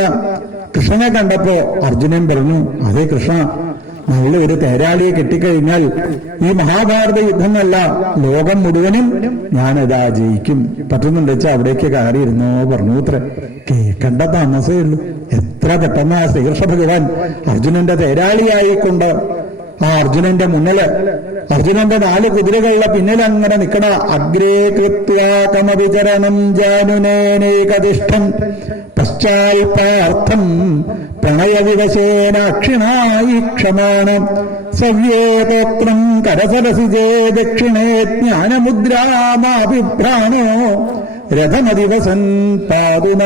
കൃഷ്ണനെ കണ്ടപ്പോ അർജുനൻ പറഞ്ഞു, അതേ കൃഷ്ണ, നല്ലൊരു തേരാളിയെ കിട്ടിക്കഴിഞ്ഞാൽ ഈ മഹാഭാരത യുദ്ധമല്ല ലോകം മുഴുവനും ഞാനിതാ ജയിക്കും. പറ്റുന്നുണ്ട് വെച്ചാൽ അവിടേക്ക് കയറിയിരുന്നോ പറഞ്ഞു. ഇത്ര കേൾക്കേണ്ട താമസേ ഉള്ളൂ. എത്ര പെട്ടെന്ന് ആ ശ്രീകൃഷ്ണ ഭഗവാൻ അർജുനന്റെ തേരാളിയായിക്കൊണ്ട് ആ അർജുനന്റെ മുന്നില് അർജുനന്റെ 4 കുതിരകളുടെ പിന്നിൽ അങ്ങനെ നിൽക്കണ അഗ്രേ കൃത്യാകമവിചരണം ജാനുനേനേകതിഷ്ഠം പശ്ചായി പാർത്ഥം പ്രണയവിവശേനാക്ഷിണായി ക്ഷമാണം സവ്യേതോത്രം കരസരസിജേ ദക്ഷിണേ ജ്ഞാനമുദ്രാമാഭിഭ്രാണോ രഥമദിവസൻ പാതുന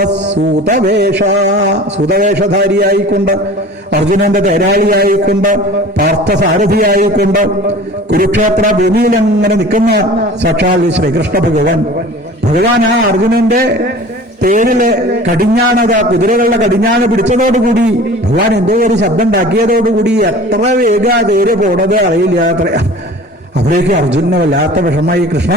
സൂതവേഷധാരിയായിക്കൊണ്ട് അർജുനന്റെ തേരാളിയായിക്കൊണ്ട് പാർത്ഥസാരഥിയായിക്കൊണ്ട് കുരുക്ഷേത്ര ഭൂമിയിൽ അങ്ങനെ നിൽക്കുന്ന സാക്ഷാൽ ശ്രീകൃഷ്ണ ഭഗവാൻ ആ അർജുനന്റെ തേരില് കടിഞ്ഞാണത് കുതിരകളുടെ കടിഞ്ഞാണ് പിടിച്ചതോടുകൂടി ഭഗവാൻ എന്തോ ഒരു ശബ്ദം ഉണ്ടാക്കിയതോടുകൂടി എത്ര വേഗ തേര് പോണത് അറിയില്ല. അവിടേക്ക് അർജുനന് വല്ലാത്ത വിഷമായി. കൃഷ്ണ,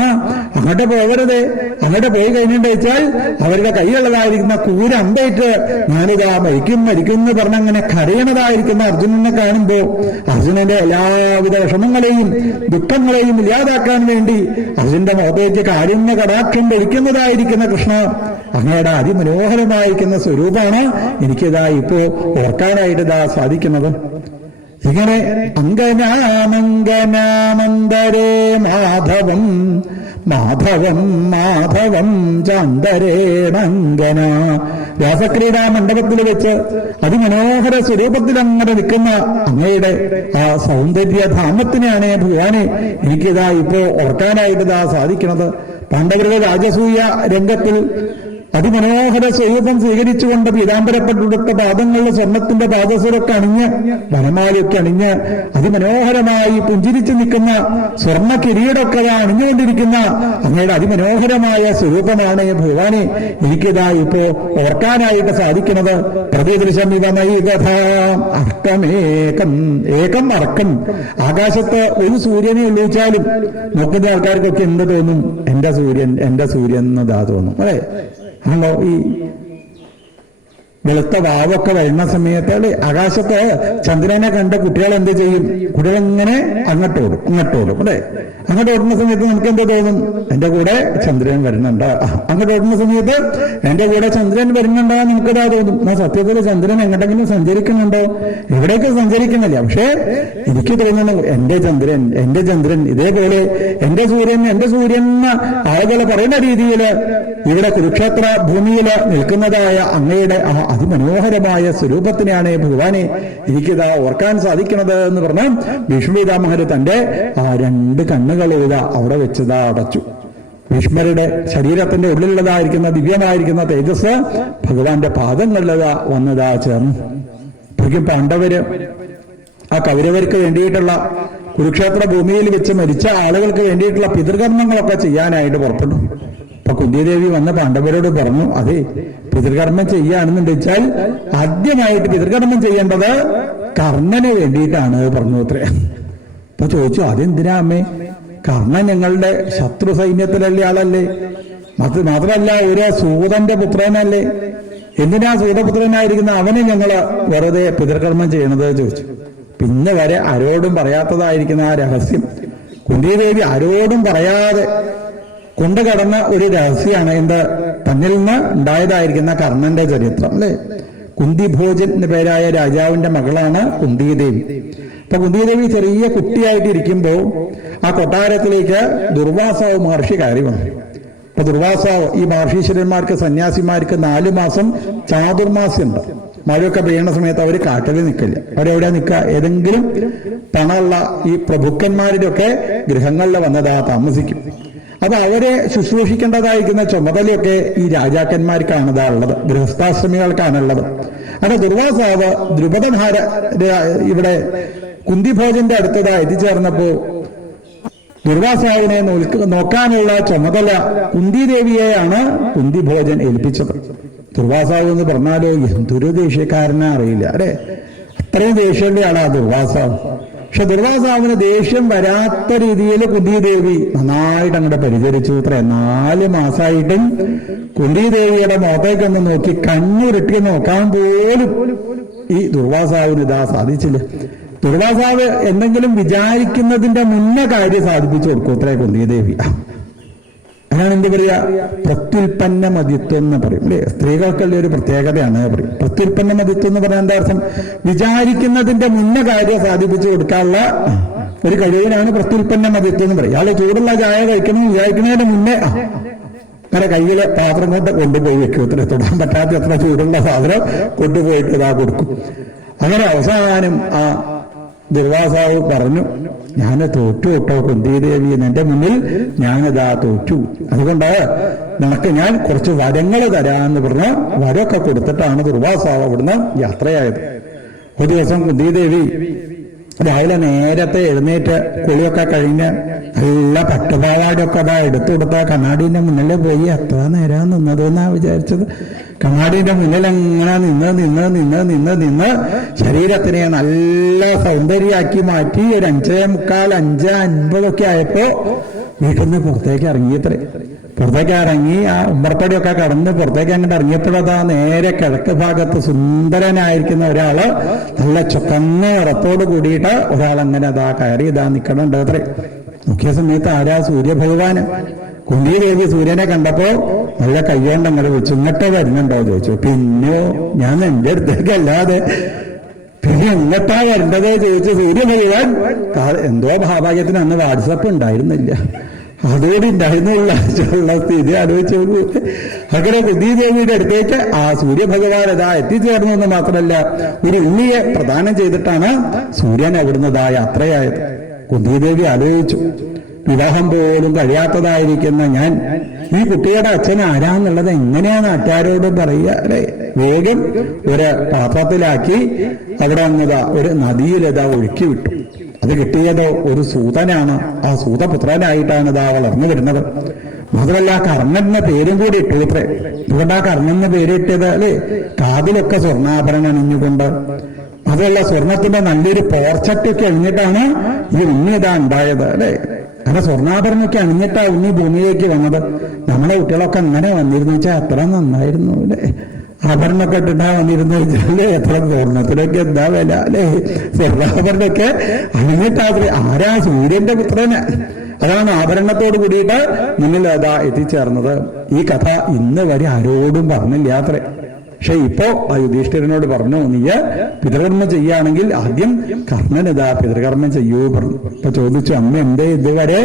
അങ്ങോട്ട് പോകരുത്, അങ്ങോട്ട് പോയി കഴിഞ്ഞിട്ട് വെച്ചാൽ അവരുടെ കൈയുള്ളതായിരിക്കുന്ന കൂര അമ്പേറ്റ് ഞാനിതാ മരിക്കും എന്ന് പറഞ്ഞങ്ങനെ കരയണതായിരിക്കുന്ന അർജുനനെ കാണുമ്പോ അർജുനന്റെ എല്ലാവിധ വിഷമങ്ങളെയും ദുഃഖങ്ങളെയും ഇല്ലാതാക്കാൻ വേണ്ടി അർജുനന്റെ മുഖത്തേക്ക് കാരുണ്യ കടാക്ഷം ധരിക്കുന്നതായിരിക്കുന്ന കൃഷ്ണ, അങ്ങയുടെ അതിമനോഹരമായിരിക്കുന്ന സ്വരൂപമാണ് എനിക്കിതാ ഇപ്പോ ഓർക്കാനായിട്ട് ഇതാ സാധിക്കുന്നത്. ഇങ്ങനെ അങ്കനാമങ്കനാമന്തരേ മാധവം മാധവം മാധവം ചാന്തരേണങ്കന. രാസക്രീഡാ മണ്ഡപത്തിൽ വെച്ച് അതിമനോഹര സ്വരൂപത്തിൽ അങ്ങനെ നിൽക്കുന്ന അങ്ങയുടെ ആ സൗന്ദര്യധാമത്തിനെയാണ് ഭഗവാനെ എനിക്കിതാ ഇപ്പോ ഓർക്കാനായിട്ട് ഇതാ സാധിക്കുന്നത്. പാണ്ഡവരുടെ രാജസൂയ രംഗത്തിൽ അതിമനോഹര സ്വരൂപം സ്വീകരിച്ചുകൊണ്ട് പീതാംബരപ്പെട്ടുടുത്ത പാദങ്ങളിൽ സ്വർണത്തിന്റെ പാദസരമൊക്കെ അണിഞ്ഞ് വനമാലയൊക്കെ അണിഞ്ഞ് അതിമനോഹരമായി പുഞ്ചിരിച്ചു നിൽക്കുന്ന സ്വർണ്ണ കിരീടമൊക്കെ അണിഞ്ഞുകൊണ്ടിരിക്കുന്ന അങ്ങയുടെ അതിമനോഹരമായ സ്വരൂപമാണ് ഭഗവാനെ എനിക്കിതാ ഇപ്പോ ഓർക്കാനായിട്ട് സാധിക്കുന്നത്. പ്രതിദൃശമിതമൈകഥാം അർക്കമേകം ഏകം അർക്കൻ. ആകാശത്ത് ഒരു സൂര്യനെ ഉള്ളിച്ചാലും നോക്കുന്ന ആൾക്കാർക്കൊക്കെ എന്ത് തോന്നും? എന്റെ സൂര്യൻ എന്നതാ തോന്നും. അതെ, ആണോ? ഈ വെളുത്ത വാവൊക്കെ വരുന്ന സമയത്ത് അല്ലെ ആകാശത്ത് ചന്ദ്രനെ കണ്ട കുട്ടികൾ എന്ത് ചെയ്യും? കുട്ടികളിങ്ങനെ അങ്ങോട്ടോടും അല്ലെ. അങ്ങോട്ട് ഓടുന്ന സമയത്ത് നമുക്ക് എന്ത് തോന്നും? എന്റെ കൂടെ ചന്ദ്രൻ വരുന്നുണ്ട്. അങ്ങോട്ട് ഓടുന്ന സമയത്ത് എന്റെ കൂടെ ചന്ദ്രൻ വരുന്നുണ്ടോ നമുക്കിതാ തോന്നും. ആ സത്യത്തിൽ ചന്ദ്രൻ എങ്ങോട്ടെങ്കിലും സഞ്ചരിക്കുന്നുണ്ടോ? എവിടേക്ക് സഞ്ചരിക്കുന്നില്ല. പക്ഷേ എനിക്ക് തോന്നുന്നു എന്റെ ചന്ദ്രൻ ഇതേപോലെ എന്റെ സൂര്യൻ ആളുകൾ പറയുന്ന രീതിയിൽ ഇവിടെ കുരുക്ഷേത്ര ഭൂമിയിൽ നിൽക്കുന്നതായ അങ്ങയുടെ ആ അതിമനോഹരമായ സ്വരൂപത്തിനെയാണ് ഭഗവാനെ എനിക്കിതാ ഓർക്കാൻ സാധിക്കുന്നത് എന്ന് പറഞ്ഞാൽ ഭീഷ്മപിതാമഹർ തന്റെ ആ രണ്ട് കണ്ണുകൾ ഇതാ അവിടെ വെച്ചതാ അടച്ചു. ഭീഷ്മരുടെ ശരീരത്തിന്റെ ഉള്ളിലുള്ളതായിരിക്കുന്ന ദിവ്യമായിരിക്കുന്ന തേജസ് ഭഗവാന്റെ പാദങ്ങളിലതാ വന്നതാ ചേർന്നു. അപ്പോഴേക്കും പാണ്ഡവര് ആ കൗരവർക്ക് വേണ്ടിയിട്ടുള്ള കുരുക്ഷേത്ര ഭൂമിയിൽ വെച്ച് മരിച്ച ആളുകൾക്ക് വേണ്ടിയിട്ടുള്ള പിതൃകർമ്മങ്ങളൊക്കെ ചെയ്യാനായിട്ട് പുറപ്പെട്ടു. അപ്പൊ കുന്തിദേവി വന്ന പാണ്ഡവരോട് പറഞ്ഞു, അതെ, പിതൃകർമ്മം ചെയ്യാണെന്ന് വെച്ചാൽ ആദ്യമായിട്ട് പിതൃകർമ്മം ചെയ്യേണ്ടത് കർണന് വേണ്ടിയിട്ടാണ് പറഞ്ഞു അത്രേ. അപ്പൊ ചോദിച്ചു, അതെന്തിനാ അമ്മേ? കർണൻ ഞങ്ങളുടെ ശത്രു സൈന്യത്തിലല്ലേ ആളല്ലേ? മാത്രമല്ല ഒരു സൂതന്റെ പുത്രനല്ലേ? എന്തിനാ സൂതപുത്രനായിരിക്കുന്ന അവനെ ഞങ്ങള് വെറുതെ പിതൃകർമ്മം ചെയ്യണത് ചോദിച്ചു. പിന്നെ വരെ ആരോടും പറയാത്തതായിരിക്കുന്ന ആ രഹസ്യം കുന്തിദേവി ആരോടും പറയാതെ കൊണ്ടുകടന്ന ഒരു രഹസ്യമാണ് എന്ത്? തന്നിൽ നിന്ന് ഉണ്ടായതായിരിക്കുന്ന കർണന്റെ ചരിത്രം അല്ലെ. കുന്തിഭോജൻ എന്ന പേരായ രാജാവിന്റെ മകളാണ് കുന്തിദേവി. അപ്പൊ കുന്തിദേവി ചെറിയ കുട്ടിയായിട്ട് ഇരിക്കുമ്പോ ആ കൊട്ടാരത്തിലേക്ക് ദുർവാസാവ് മഹർഷി കയറി വന്നു. അപ്പൊ ദുർവാസാവ് ഈ മഹർഷീശ്വരന്മാർക്ക് സന്യാസിമാർക്ക് 4 മാസം ചാതുർമാസ്യമുണ്ട്. മഴയൊക്കെ പെയ്യുന്ന സമയത്ത് അവർ കാട്ടിൽ നിൽക്കില്ല. അവരെവിടെ നിൽക്കുക? ഏതെങ്കിലും പണമുള്ള ഈ പ്രഭുക്കന്മാരുടെ ഒക്കെ ഗൃഹങ്ങളിൽ വന്നതാ താമസിക്കും. അപ്പൊ അവരെ ശുശ്രൂഷിക്കേണ്ടതായിരിക്കുന്ന ചുമതലയൊക്കെ ഈ രാജാക്കന്മാർക്കാണതാ ഉള്ളത്, ഗൃഹസ്ഥാശ്രമികൾക്കാണുള്ളത്. അങ്ങനെ ദുർവാസാവ് ദ്രുപദധാര ഇവിടെ കുന്തിഭോജന്റെ അടുത്തതാ എത്തിച്ചേർന്നപ്പോ ദുർവാസാവിനെ നോക്കാനുള്ള ചുമതല കുന്തിദേവിയെയാണ് കുന്തിഭോജൻ ഏൽപ്പിച്ചത്. ദുർവാസാവ് എന്ന് പറഞ്ഞാലോ എന്തൊരു ദേഷ്യക്കാരനെ അറിയില്ല അല്ലെ. അത്രയും ദേഷ്യമുള്ള ആളാ ദുർവാസാവ്. പക്ഷെ ദുർവാസാവിന് ദേഷ്യം വരാത്ത രീതിയിൽ കുന്തിദേവി നന്നായിട്ട് അങ്ങോട്ട് പരിചരിച്ചു. ഇത്ര 4 മാസമായിട്ടും കുന്തിദേവിയുടെ മുഖത്തേക്കൊന്ന് നോക്കി കണ്ണുരുട്ടി നോക്കാൻ പോലും ഈ ദുർവാസാവിന് ഇതാ സാധിച്ചില്ല. ദുർവാസാവ് എന്തെങ്കിലും വിചാരിക്കുന്നതിന്റെ മുന്നേ കാര്യം സാധിപ്പിച്ചു കൊടുക്കും അത്രേ കുന്തിദേവി. അതാണ് എന്ത് പറയാ? പ്രത്യുൽപ്പന്ന മതിത്വം എന്ന് പറയും അല്ലെ. സ്ത്രീകൾക്കുള്ള ഒരു പ്രത്യേകതയാണ് പറയും. പ്രത്യുൽപ്പന്ന മതിത്വം എന്ന് പറയാൻ എന്താ അർത്ഥം? വിചാരിക്കുന്നതിന്റെ മുന്നേ കാര്യം സാധിപ്പിച്ചു കൊടുക്കാനുള്ള ഒരു കഴിവിനാണ് പ്രത്യുൽപ്പന്ന മതിത്വം എന്ന് പറയും. ഇയാളെ ചൂടുള്ള ചായ കഴിക്കണം വിചാരിക്കുന്നതിന് മുന്നേ അങ്ങനെ കയ്യിലെ പാത്രം കൊണ്ട് കൊണ്ടുപോയി വെക്കും. ഇത്ര തൊടാൻ പറ്റാത്ത എത്ര ചൂടുള്ള സാധനം കൊണ്ടുപോയിട്ട് ഇതാ കൊടുക്കും. അങ്ങനെ അവസാനം ആ ദുർവാസാവ് പറഞ്ഞു, ഞാൻ തോറ്റു കേട്ടോ കുന്തിദേവി, എന്റെ മുന്നിൽ ഞാനിതാ തോറ്റു. അതുകൊണ്ട് നിനക്ക് ഞാൻ കുറച്ച് വരങ്ങൾ തരാമെന്ന് പറഞ്ഞ് വരമൊക്കെ കൊടുത്തിട്ടാണ് ദുർവാസാവ് അവിടുന്ന് യാത്രയായത്. ഒരു ദിവസം കുന്തിദേവി രാവിലെ നേരത്തെ എഴുന്നേറ്റ് കുളിയൊക്കെ കഴിഞ്ഞ് നല്ല പട്ടുപാവാടൊക്കെ അതാ എടുത്തു കൊടുത്ത കണ്ണാടിന്റെ മുന്നിൽ പോയി എത്ര നേരം നിന്നതെന്നാ വിചാരിച്ചത്. കണ്ണാടിന്റെ മുന്നിൽ അങ്ങനെ നിന്ന് ശരീരത്തിനെ നല്ല സൗന്ദര്യമാക്കി മാറ്റി ഒരു 5:45, 5:50 ആയപ്പോ വീട്ടിൽ നിന്ന് പുറത്തേക്ക് ഇറങ്ങിയത്രേ. പുറത്തേക്ക് ഇറങ്ങി ആ ഉമ്മർപ്പടിയൊക്കെ കടന്ന് പുറത്തേക്ക് അങ്ങോട്ട് ഇറങ്ങിയപ്പോഴതാ നേരെ കിഴക്ക് ഭാഗത്ത് സുന്ദരനായിരിക്കുന്ന ഒരാള് നല്ല ചുക്കന്ന നിറത്തോട് കൂടിയിട്ട് ഒരാളങ്ങനെ അതാ കയറി ഇതാ നിൽക്കണുണ്ട് അത്രേ. നോക്കിയ സമയത്ത് ആരാ? സൂര്യഭഗവാന്. കുന്തിദേവി സൂര്യനെ കണ്ടപ്പോ നല്ല കയ്യോണ്ട് അങ്ങോട്ട് വിളിച്ചു, ഇങ്ങോട്ട് വരുന്നുണ്ടോ ചോദിച്ചു. പിന്നെയോ, ഞാൻ എന്റെ അടുത്തേക്ക് അല്ലാതെ പിന്നെ എങ്ങട്ടാ വരേണ്ടത് ചോദിച്ചു സൂര്യഭഗവാൻ. എന്തോ ഭാഭാഗ്യത്തിന് അന്ന് വാട്സപ്പ് ഉണ്ടായിരുന്നില്ല, അതോടെ ഉണ്ടായിരുന്നുള്ള സ്ഥിതി ആലോചിച്ചു. അങ്ങനെ കുന്തിദേവിയുടെ അടുത്തേക്ക് ആ സൂര്യഭഗവാൻ അതാ എത്തിച്ചേർന്നു എന്ന് മാത്രമല്ല ഒരു ഉണ്ണിയെ പ്രദാനം ചെയ്തിട്ടാണ് സൂര്യൻ അവിടുന്ന് യാത്രയായത്. കുന്തിദേവി ആലോചിച്ചു, വിവാഹം പോലും കഴിയാത്തതായിരിക്കുന്ന ഞാൻ ഈ കുട്ടിയുടെ അച്ഛൻ ആരാന്നുള്ളത് എങ്ങനെയാ നാട്ടുകാരോട് പറയുക അല്ലെ? വേഗം ഒരു പാത്രത്തിലാക്കി അവിടെ വന്നതാ ഒരു നദിയിലതാ ഒഴുക്കി വിട്ടു. അത് കിട്ടിയത് ഒരു സൂതനാണ്. ആ സൂതപുത്രനായിട്ടാണ് ഇതാ വളർന്നു വരുന്നത്. മാത്രമല്ല കർണൻ എന്ന പേരും കൂടി ഇട്ടു ഇത്രേ. അതുകൊണ്ട് ആ കർണൻ എന്ന പേരിട്ടത് അല്ലെ, കാതിലൊക്കെ സ്വർണ്ണാഭരണം അണിഞ്ഞുകൊണ്ട് അതുള്ള സ്വർണത്തിന്റെ നല്ലൊരു പോർച്ചട്ടൊക്കെ അണിഞ്ഞിട്ടാണ് ഈ ഉണ്ണി ഇതാ ഉണ്ടായത് അല്ലെ. കാരണം സ്വർണ്ണാഭരണമൊക്കെ അണിഞ്ഞിട്ടാ ഉണ്ണി ഭൂമിയിലേക്ക് വന്നത്. നമ്മളെ കുട്ടികളൊക്കെ അങ്ങനെ വന്നിരുന്നു വെച്ചാൽ അത്ര നന്നായിരുന്നു അല്ലെ. ആഭരണമൊക്കെ ഇട്ടിട്ടാ വന്നിരുന്നു വെച്ചാല് എത്ര സ്വർണത്തിനൊക്കെ എന്താ വില അല്ലെ. സ്വർണ്ണാഭരണമൊക്കെ അണിഞ്ഞിട്ടാത്രേ. ആരാ? സൂര്യന്റെ പുത്രന്. അതാണ് ആഭരണത്തോട് കൂടിയിട്ട് മുന്നിൽ അതാ എത്തിച്ചേർന്നത്. ഈ കഥ ഇന്ന് വരെ ആരോടും പറഞ്ഞില്ല അത്രേ. പക്ഷെ ഇപ്പോ ആ യുധിഷ്ഠിരനോട് പറഞ്ഞു, നീ പിതൃകർമ്മം ചെയ്യുകയാണെങ്കിൽ ആദ്യം കർണനിതാ പിതൃകർമ്മം ചെയ്യൂ പറഞ്ഞു. ഇപ്പൊ ചോദിച്ചു, അമ്മ എന്തേ ഇതുവരെ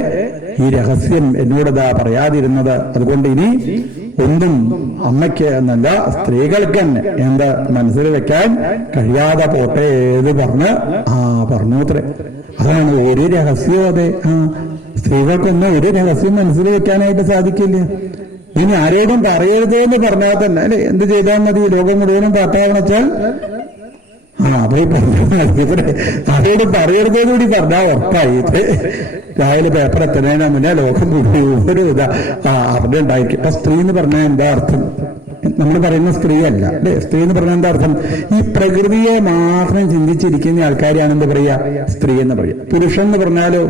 ഈ രഹസ്യം എന്നോടിതാ പറയാതിരുന്നത്? അതുകൊണ്ട് ഇനി ഒന്നും അമ്മയ്ക്ക് എന്നല്ല സ്ത്രീകൾക്ക് തന്നെ എന്താ മനസ്സിൽ വെക്കാൻ കഴിയാതെ പോട്ടെ ഏത് പറഞ്ഞ് പറഞ്ഞു അത്രേ. അതാണ് ഒരു രഹസ്യവും. അതെ, സ്ത്രീകൾക്കൊന്നും ഒരു രഹസ്യം മനസ്സിൽ വെക്കാനായിട്ട് സാധിക്കില്ല. ഇനി ആരോടും പറയരുതെന്ന് പറഞ്ഞാൽ തന്നെ അല്ലെ, എന്ത് ചെയ്താൽ മതി? ലോകം മുഴുവനും പാട്ടാവെന്ന് വെച്ചാൽ അപ്പൊ ആരോടും പറയരുതെന്ന് കൂടി പറഞ്ഞാൽ ഉറപ്പായിട്ട് രാവിലെ പേപ്പർ എത്തുന്നതിന് മുന്നേ ലോകം മുഴുവനും ഇതാ അറിഞ്ഞുണ്ടായിരിക്കും. ഇപ്പൊ സ്ത്രീ എന്ന് പറഞ്ഞാൽ എന്താ അർത്ഥം? നമ്മൾ പറയുന്ന സ്ത്രീ അല്ല അല്ലെ. സ്ത്രീ എന്ന് പറഞ്ഞാൽ എന്താ അർത്ഥം? ഈ പ്രകൃതിയെ മാത്രം ചിന്തിച്ചിരിക്കുന്ന ആൾക്കാരെയാണ് എന്ത് പറയാ? സ്ത്രീ എന്ന് പറയാ. പുരുഷൻ എന്ന് പറഞ്ഞാലോ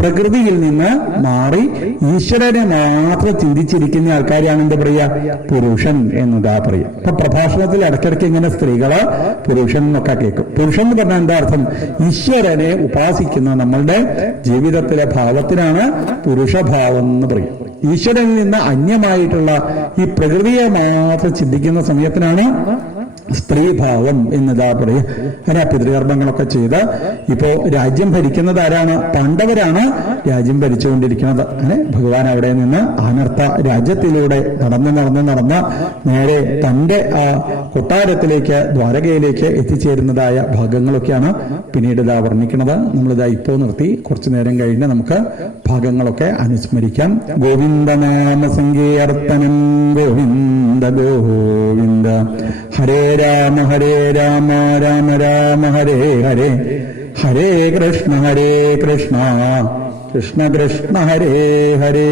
പ്രകൃതിയിൽ നിന്ന് മാറി ഈശ്വരനെ മാത്രം ചിന്തിച്ചിരിക്കുന്ന ആൾക്കാരെയാണ് എന്ത് പറയാ? പുരുഷൻ എന്നതാ പറയാ. അപ്പൊ പ്രഭാഷണത്തിൽ ഇടയ്ക്കിടയ്ക്ക് ഇങ്ങനെ സ്ത്രീകള് പുരുഷൻ എന്നൊക്കെ കേൾക്കും. പുരുഷൻ എന്ന് പറഞ്ഞാൽ എന്താ അർത്ഥം? ഈശ്വരനെ ഉപാസിക്കുന്ന നമ്മളുടെ ജീവിതത്തിലെ ഭാവത്തിനാണ് പുരുഷഭാവം എന്ന് പറയും. ഈശ്വരനിൽ നിന്ന് അന്യമായിട്ടുള്ള ഈ പ്രകൃതിയെ മാത്രം ചിന്തിക്കുന്ന സമയത്തിനാണ് സ്ത്രീഭാവം എന്നതാ പറയുക. അങ്ങനെ പിതൃകർമ്മങ്ങളൊക്കെ ചെയ്ത് ഇപ്പോ രാജ്യം ഭരിക്കുന്നത് ആരാണ്? പാണ്ഡവരാണ് രാജ്യം ഭരിച്ചുകൊണ്ടിരിക്കുന്നത്. അങ്ങനെ ഭഗവാൻ അവിടെ നിന്ന് അനർത്ഥ രാജ്യത്തിലൂടെ നടന്ന് നേരെ തന്റെ ആ കൊട്ടാരത്തിലേക്ക് ദ്വാരകയിലേക്ക് എത്തിച്ചേരുന്നതായ ഭാഗങ്ങളൊക്കെയാണ് പിന്നീട് ഇതാ വർണ്ണിക്കുന്നത്. നമ്മളിതാ ഇപ്പോ നിർത്തി. കുറച്ചു നേരം കഴിഞ്ഞ് നമുക്ക് ഭാഗങ്ങളൊക്കെ അനുസ്മരിക്കാം. ഗോവിന്ദനാമ സങ്കീർത്തനം ഗോവിന്ദ ഗോവിന്ദ. ഹരേ രാമ രാമ രാമ ഹരേ ഹരേ. ഹരേ കൃഷ്ണ കൃഷ്ണ കൃഷ്ണ ഹരേ ഹരേ.